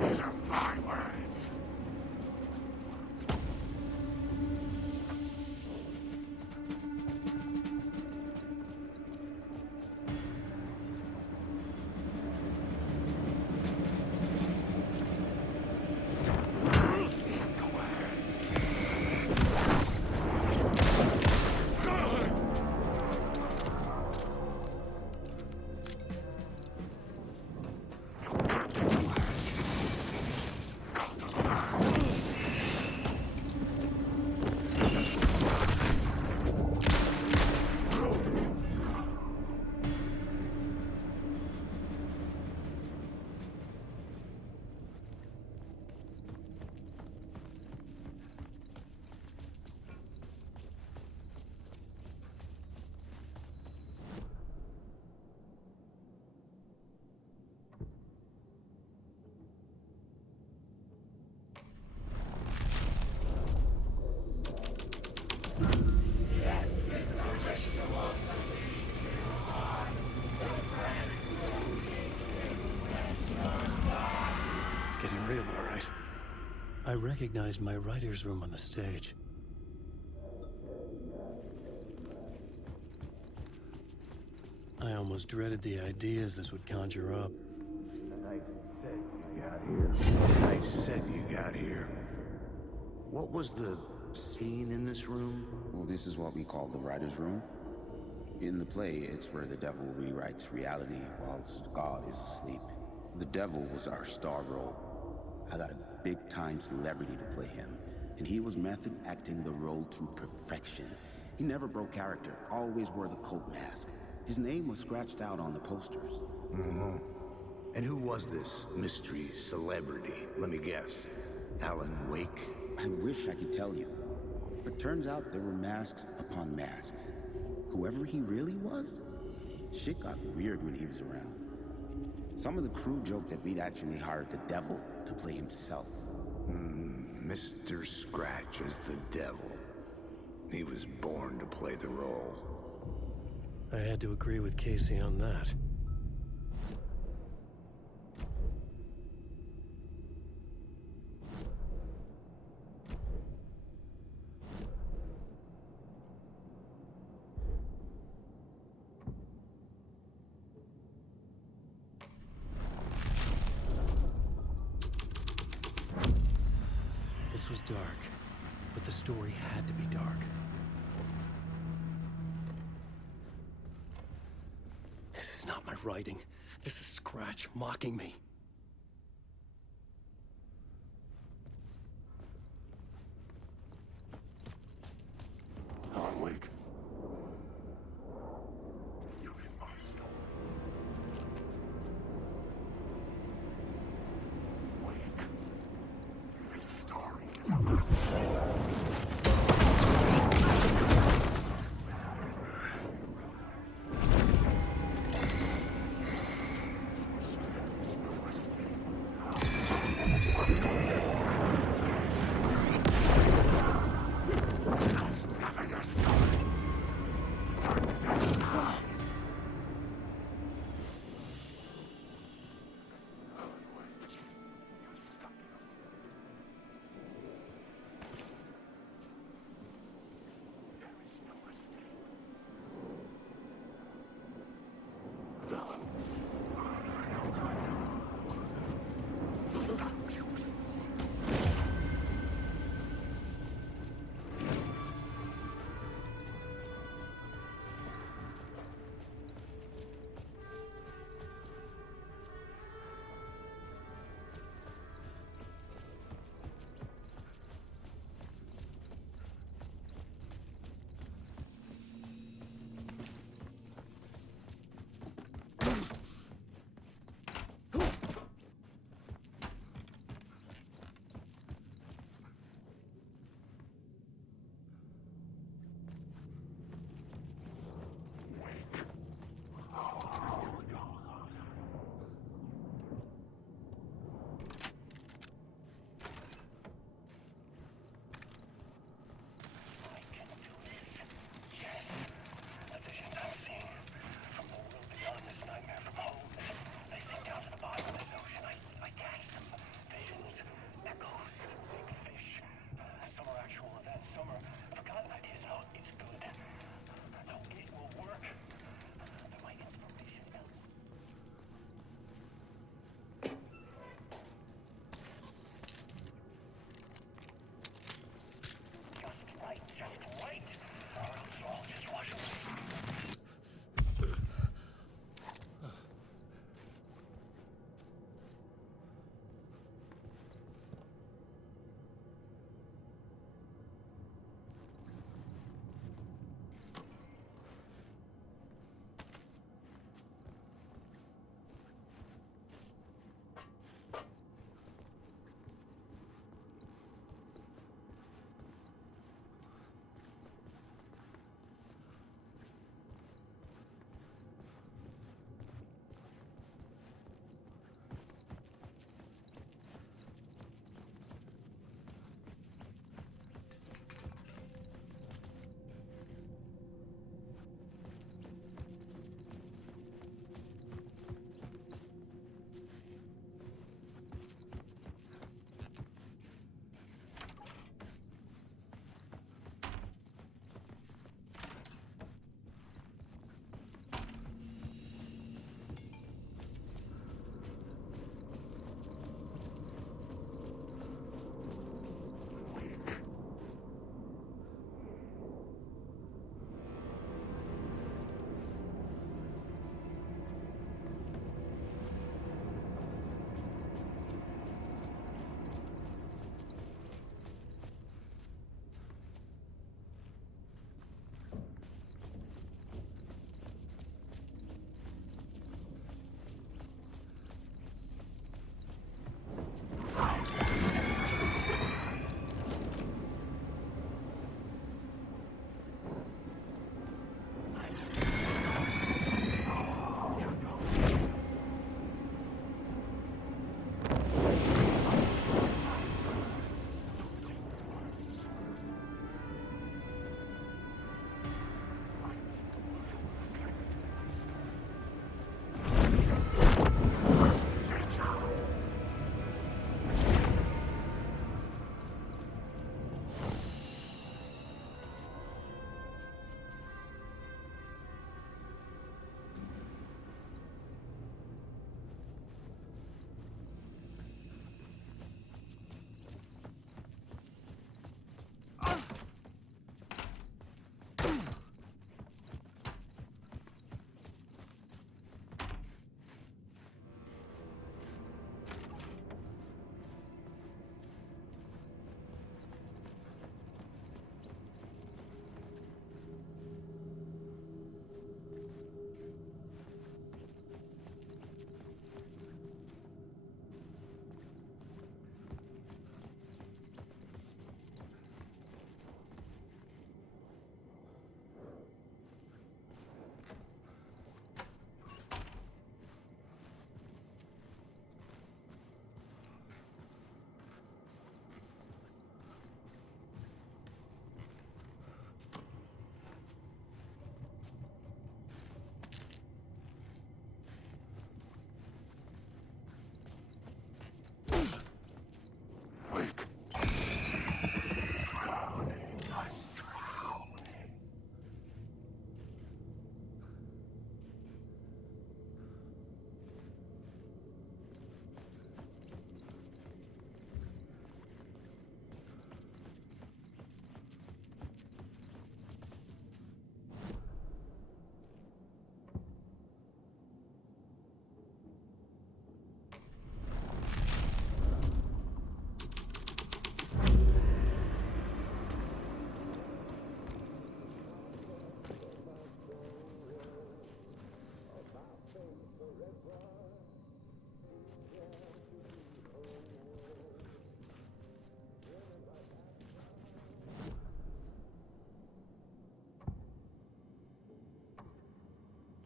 These are my words. It's getting real, all right. I recognized my writer's room on the stage. I almost dreaded the ideas this would conjure up. Nice set you got here. Nice set you got here. What was the scene in this room? Well, this is what we call the writer's room. In the play, it's where the devil rewrites reality whilst God is asleep. The devil was our star role. I got a big-time celebrity to play him, and he was method acting the role to perfection. He never broke character, always wore the cult mask. His name was scratched out on the posters. Mm-hmm. And who was this mystery celebrity? Let me guess. Alan Wake? I wish I could tell you, but turns out there were masks upon masks. Whoever he really was, shit got weird when he was around. Some of the crew joked that we'd actually hired the devil to play himself. Mr. Scratch is the devil. He was born to play the role. I had to agree with Casey on that. This was dark, but the story had to be dark. This is not my writing. This is Scratch mocking me. Alan Wake. You're in my story. Wake. This story is about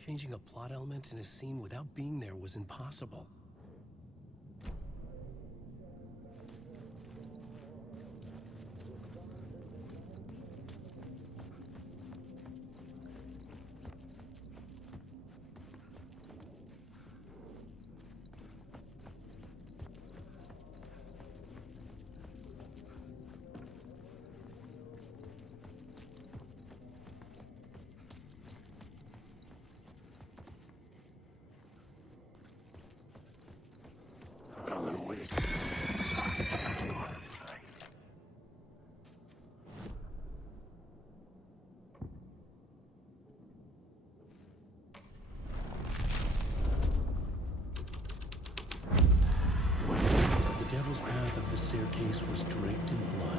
changing a plot element in a scene without being there was impossible. The devil's path up the staircase was draped in blood.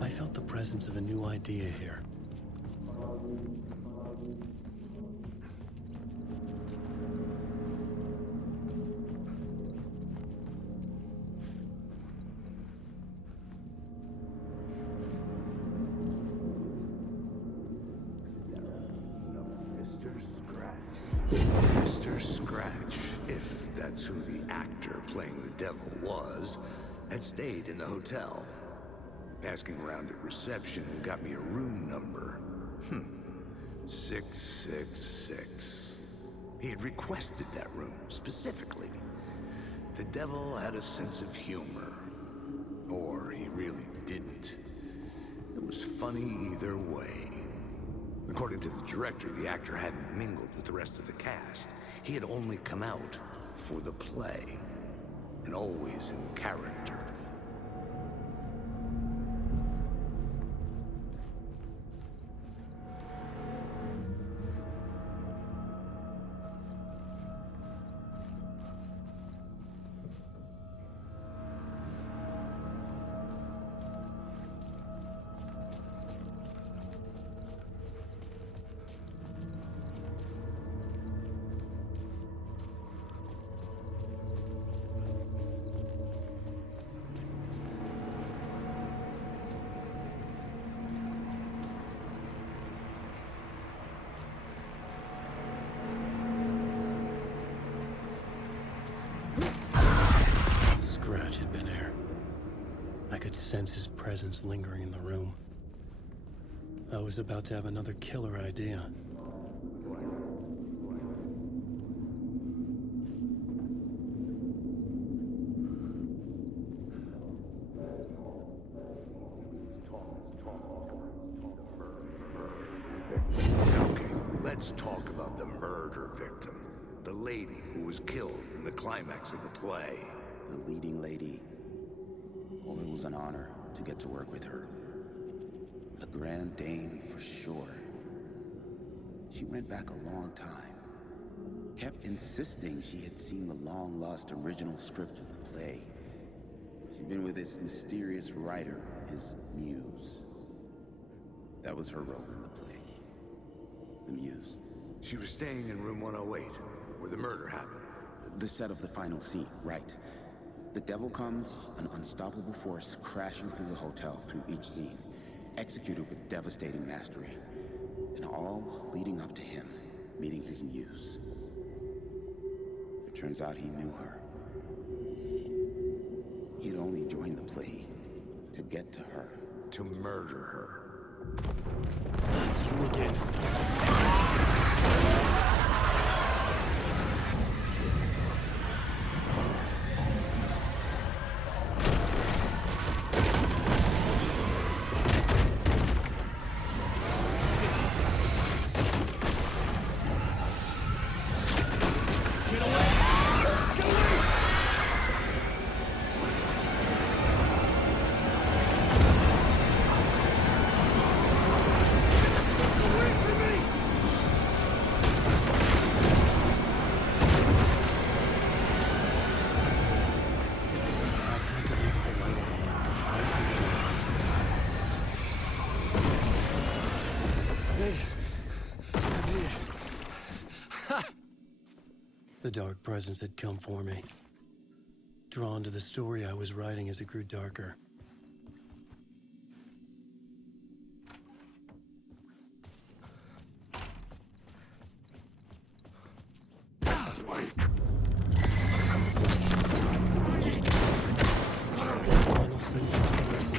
I felt the presence of a new idea here. Mr. Scratch, if that's who the actor playing the devil was, had stayed in the hotel. Asking around at reception got me a room number. 666. He had requested that room, specifically. The devil had a sense of humor. Or he really didn't. It was funny either way. According to the director, the actor hadn't mingled with the rest of the cast. He had only come out for the play. And always in character. Scratch had been here. I could sense his presence lingering in the room. I was about to have another killer idea. Okay, let's talk about the murder victim. The lady who was killed in the climax of the play. The leading lady. Oh, it was an honor to get to work with her. A grand dame for sure. She went back a long time. Kept insisting she had seen the long-lost original script of the play. She'd been with this mysterious writer, his muse. That was her role in the play. The muse. She was staying in room 108, where the murder happened. The set of the final scene, right. The devil comes, an unstoppable force crashing through the hotel through each scene, executed with devastating mastery, and all leading up to him meeting his muse. It turns out he knew her. He'd only joined the play to get to her. To murder her. You again. The Dark Presence had come for me. Drawn to the story I was writing as it grew darker. Final symbol is this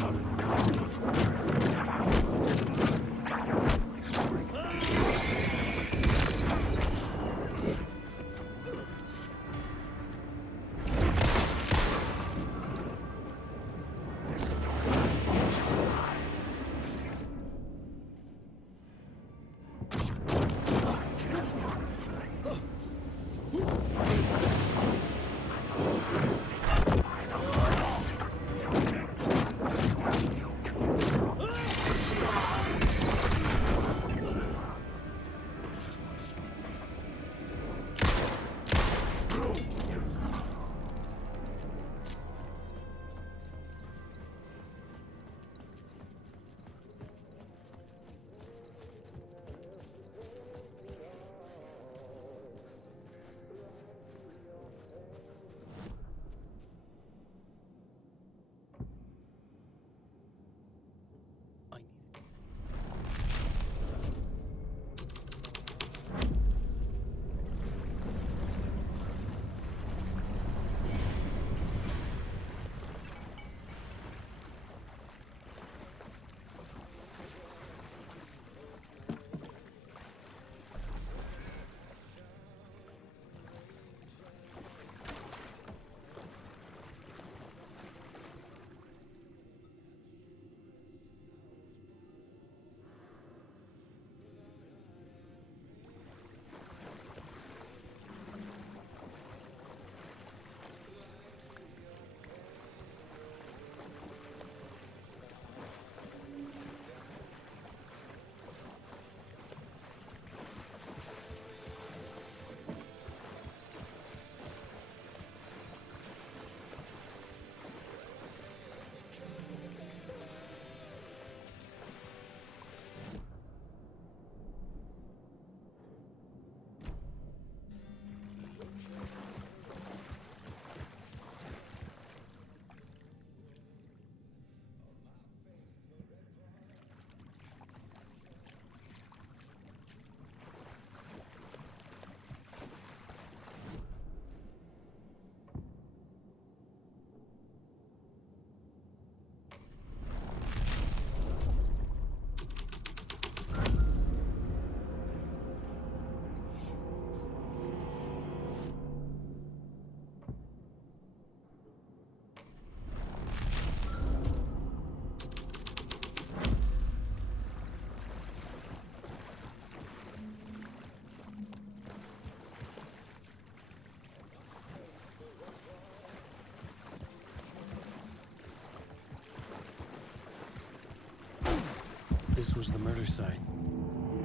This was the murder site.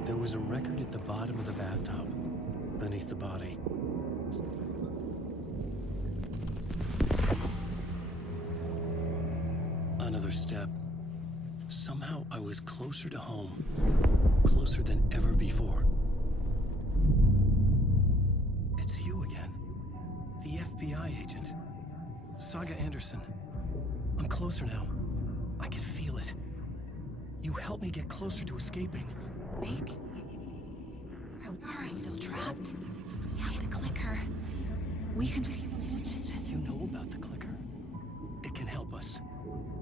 There was a record at the bottom of the bathtub, beneath the body. Another step. Somehow I was closer to home. Closer than ever before. It's you again. The FBI agent. Saga Anderson. I'm closer now. I can feel it. You helped me get closer to escaping. Wake? Are I still trapped? Yeah, the clicker. We can... You know about the clicker. It can help us.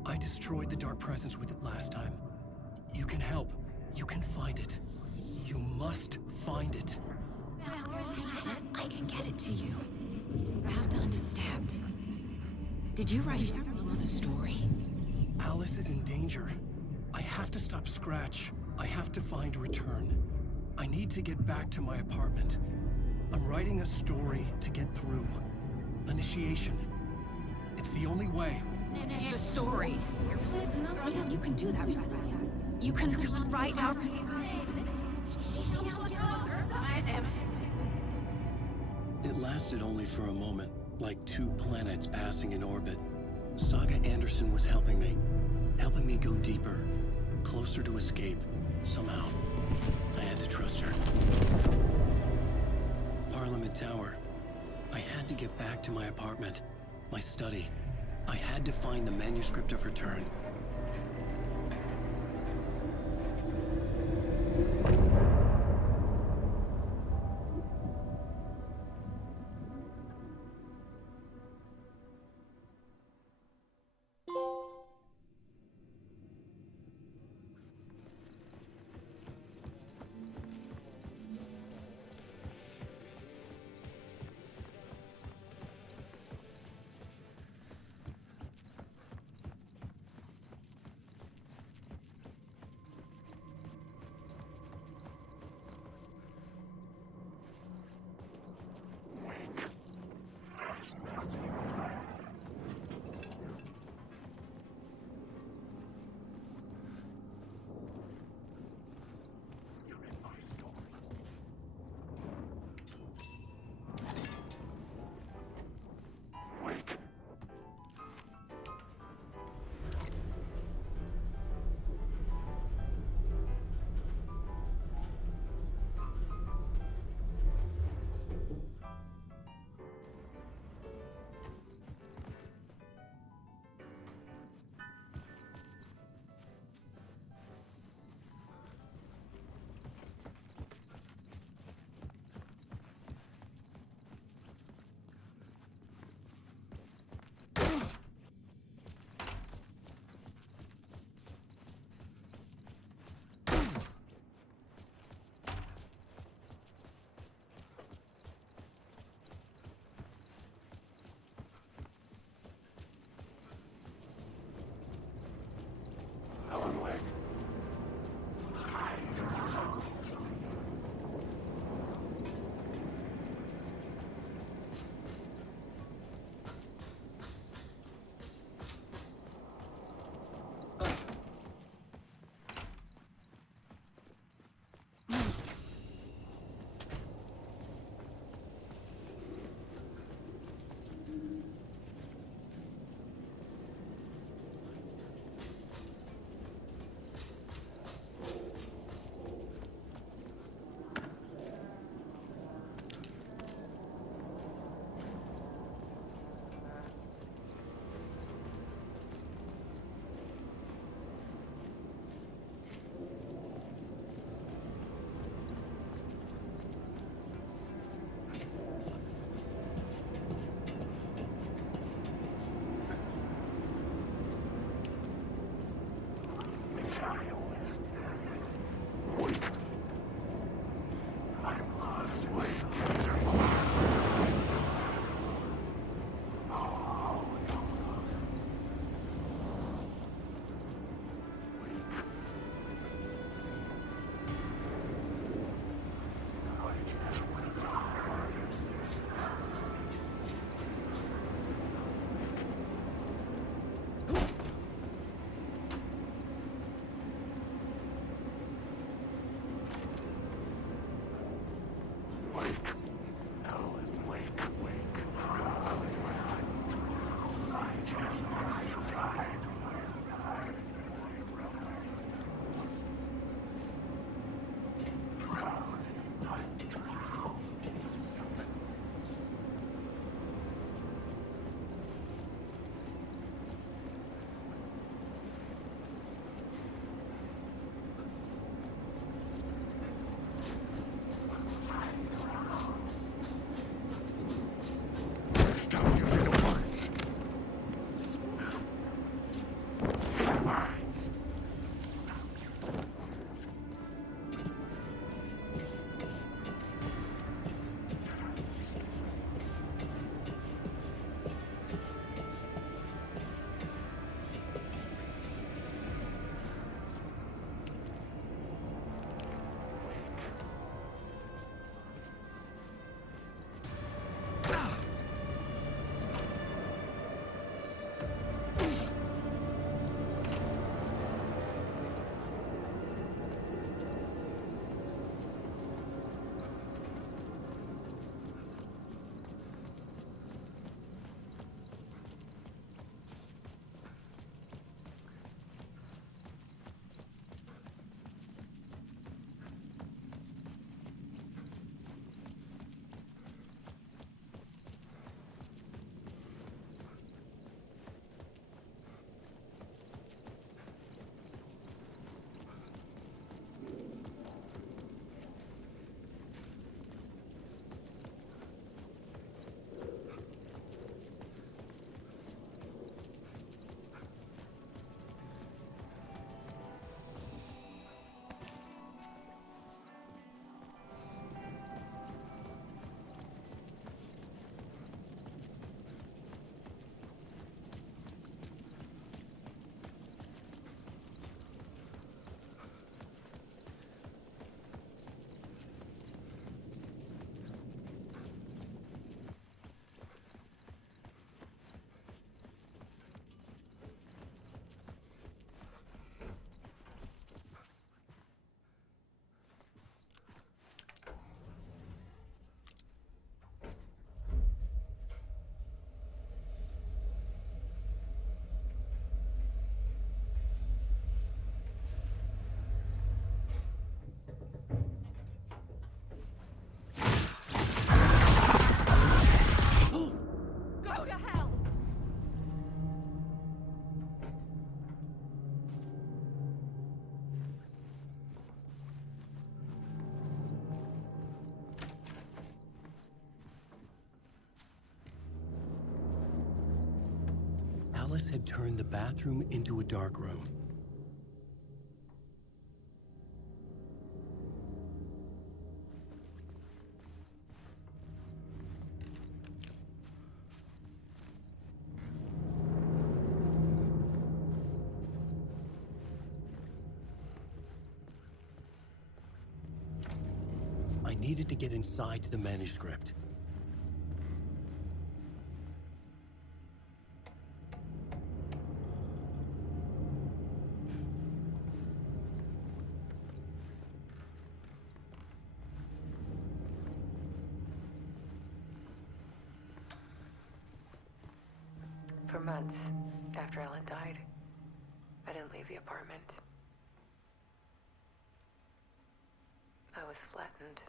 I destroyed the Dark Presence with it last time. You can help. You can find it. You must find it. I can get it to you. I have to understand. Did you write the story? Alice is in danger. I have to stop Scratch. I have to find Return. I need to get back to my apartment. I'm writing a story to get through. Initiation. It's the only way. The story. No, you can do that. You can write out... It lasted only for a moment, like two planets passing in orbit. Saga Anderson was helping me go deeper, closer to escape. Somehow, I had to trust her. Parliament Tower. I had to get back to my apartment, my study. I had to find the manuscript of Return. Alan Wake. Stop using the words. Say the words. Alice had turned the bathroom into a darkroom. I needed to get inside the manuscript. For months after Ellen died, I didn't leave the apartment. I was flattened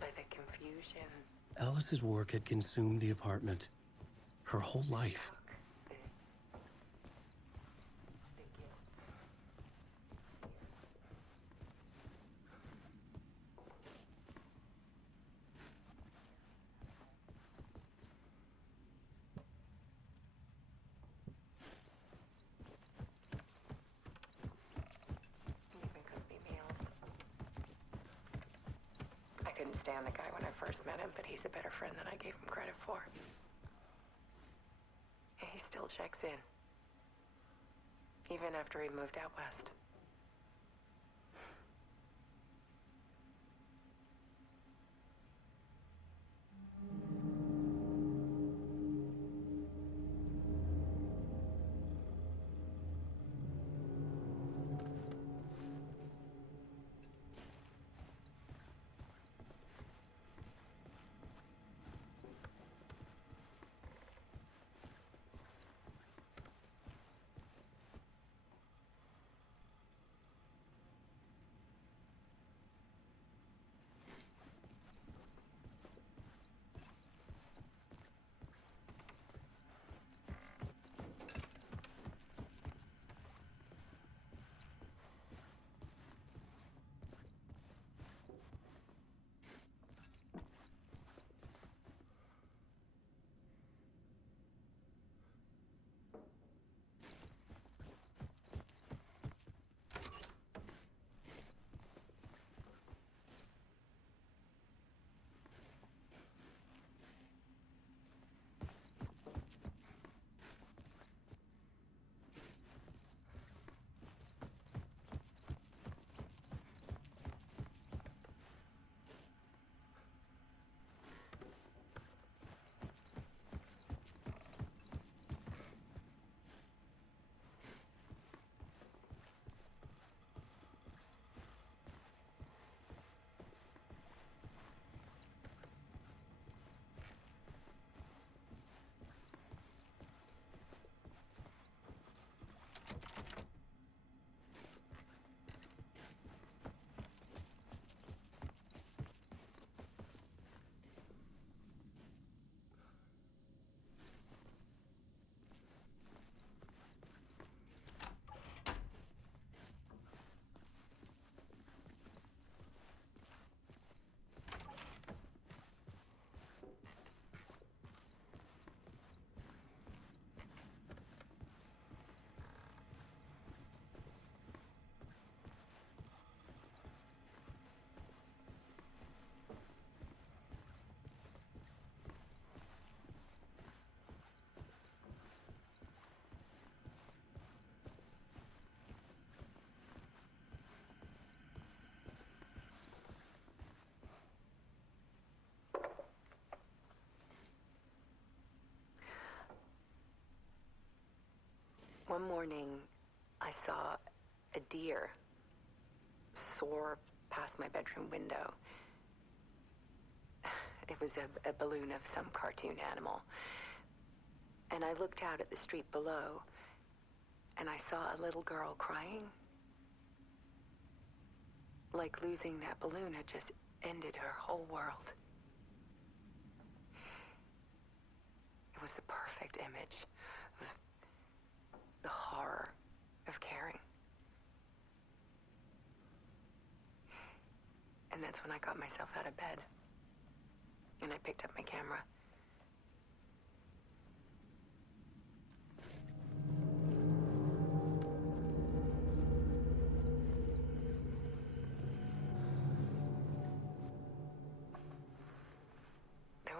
by the confusion. Alice's work had consumed the apartment. Her whole life. I couldn't stand the guy when I first met him, but he's a better friend than I gave him credit for. And he still checks in. Even after he moved out west. One morning, I saw a deer soar past my bedroom window. It was a balloon of some cartoon animal. And I looked out at the street below, and I saw a little girl crying. Like losing that balloon had just ended her whole world. It was the perfect image of the horror of caring. And that's when I got myself out of bed. And I picked up my camera.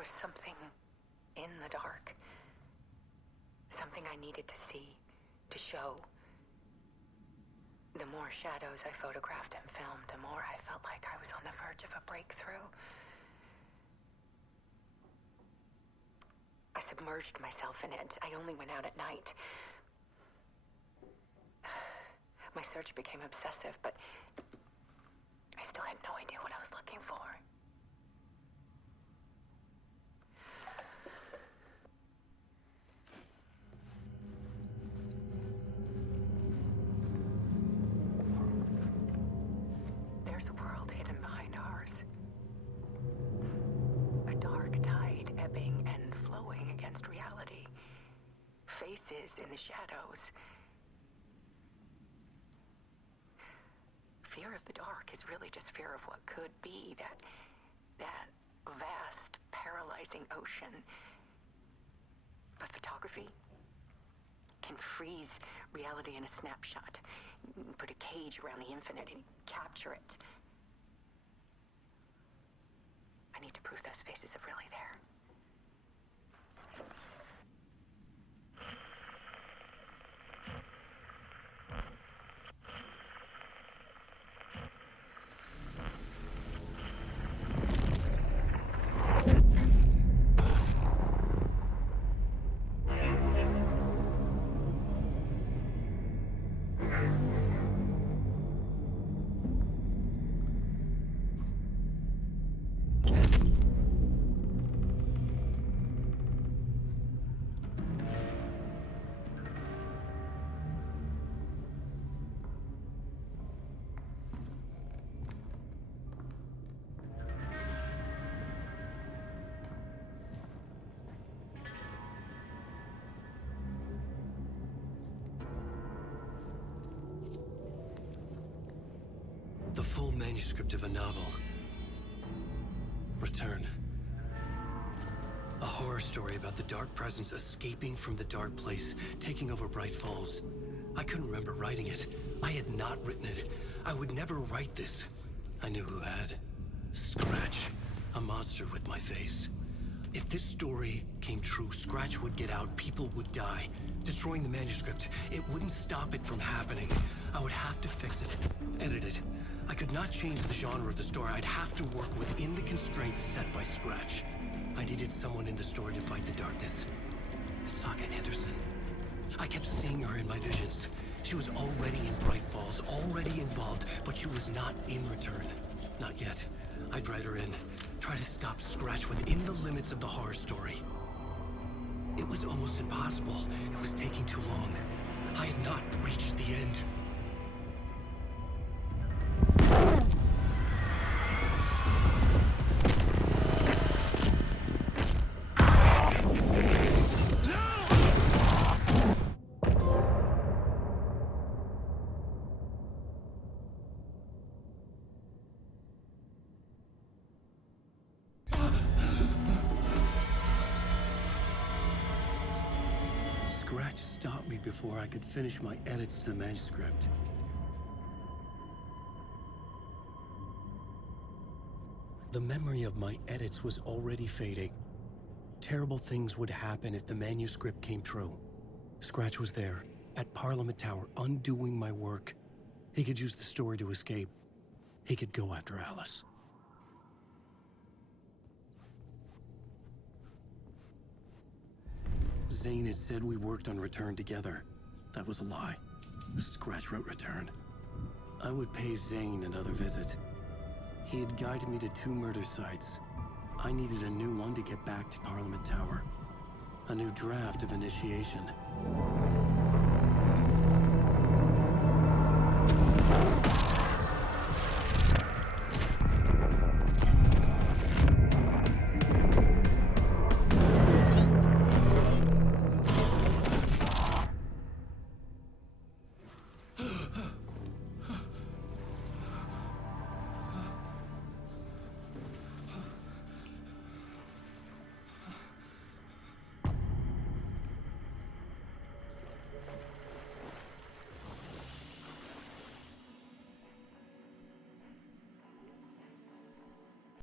was something in the dark. Something I needed to see, to show. The more shadows I photographed and filmed, the more I felt like I was on the verge of a breakthrough. I submerged myself in it. I only went out at night. My search became obsessive, but I still had no idea what I was looking for. There's a world hidden behind ours. A dark tide ebbing and flowing against reality. Faces in the shadows. Fear of the dark is really just fear of what could be, that vast, paralyzing ocean. But photography can freeze reality in a snapshot, put a cage around the infinite and capture it. I need to prove those faces are really there. The full manuscript of a novel. Return. A horror story about the dark presence escaping from the dark place, taking over Bright Falls. I couldn't remember writing it. I had not written it. I would never write this. I knew who had. Scratch. A monster with my face. If this story came true, Scratch would get out, people would die. Destroying the manuscript, it wouldn't stop it from happening. I would have to fix it, edit it. I could not change the genre of the story. I'd have to work within the constraints set by Scratch. I needed someone in the story to fight the darkness. Saga Anderson. I kept seeing her in my visions. She was already in Bright Falls, already involved, but she was not in Return. Not yet. I'd write her in. Try to stop Scratch within the limits of the horror story. It was almost impossible. It was taking too long. I had not reached the end. Scratch stopped me before I could finish my edits to the manuscript. The memory of my edits was already fading. Terrible things would happen if the manuscript came true. Scratch was there, at Parliament Tower, undoing my work. He could use the story to escape. He could go after Alice. Zane had said we worked on Return together. That was a lie. Scratch wrote Return. I would pay Zane another visit. He had guided me to 2 murder sites. I needed a new one to get back to Parliament Tower. A new draft of Initiation.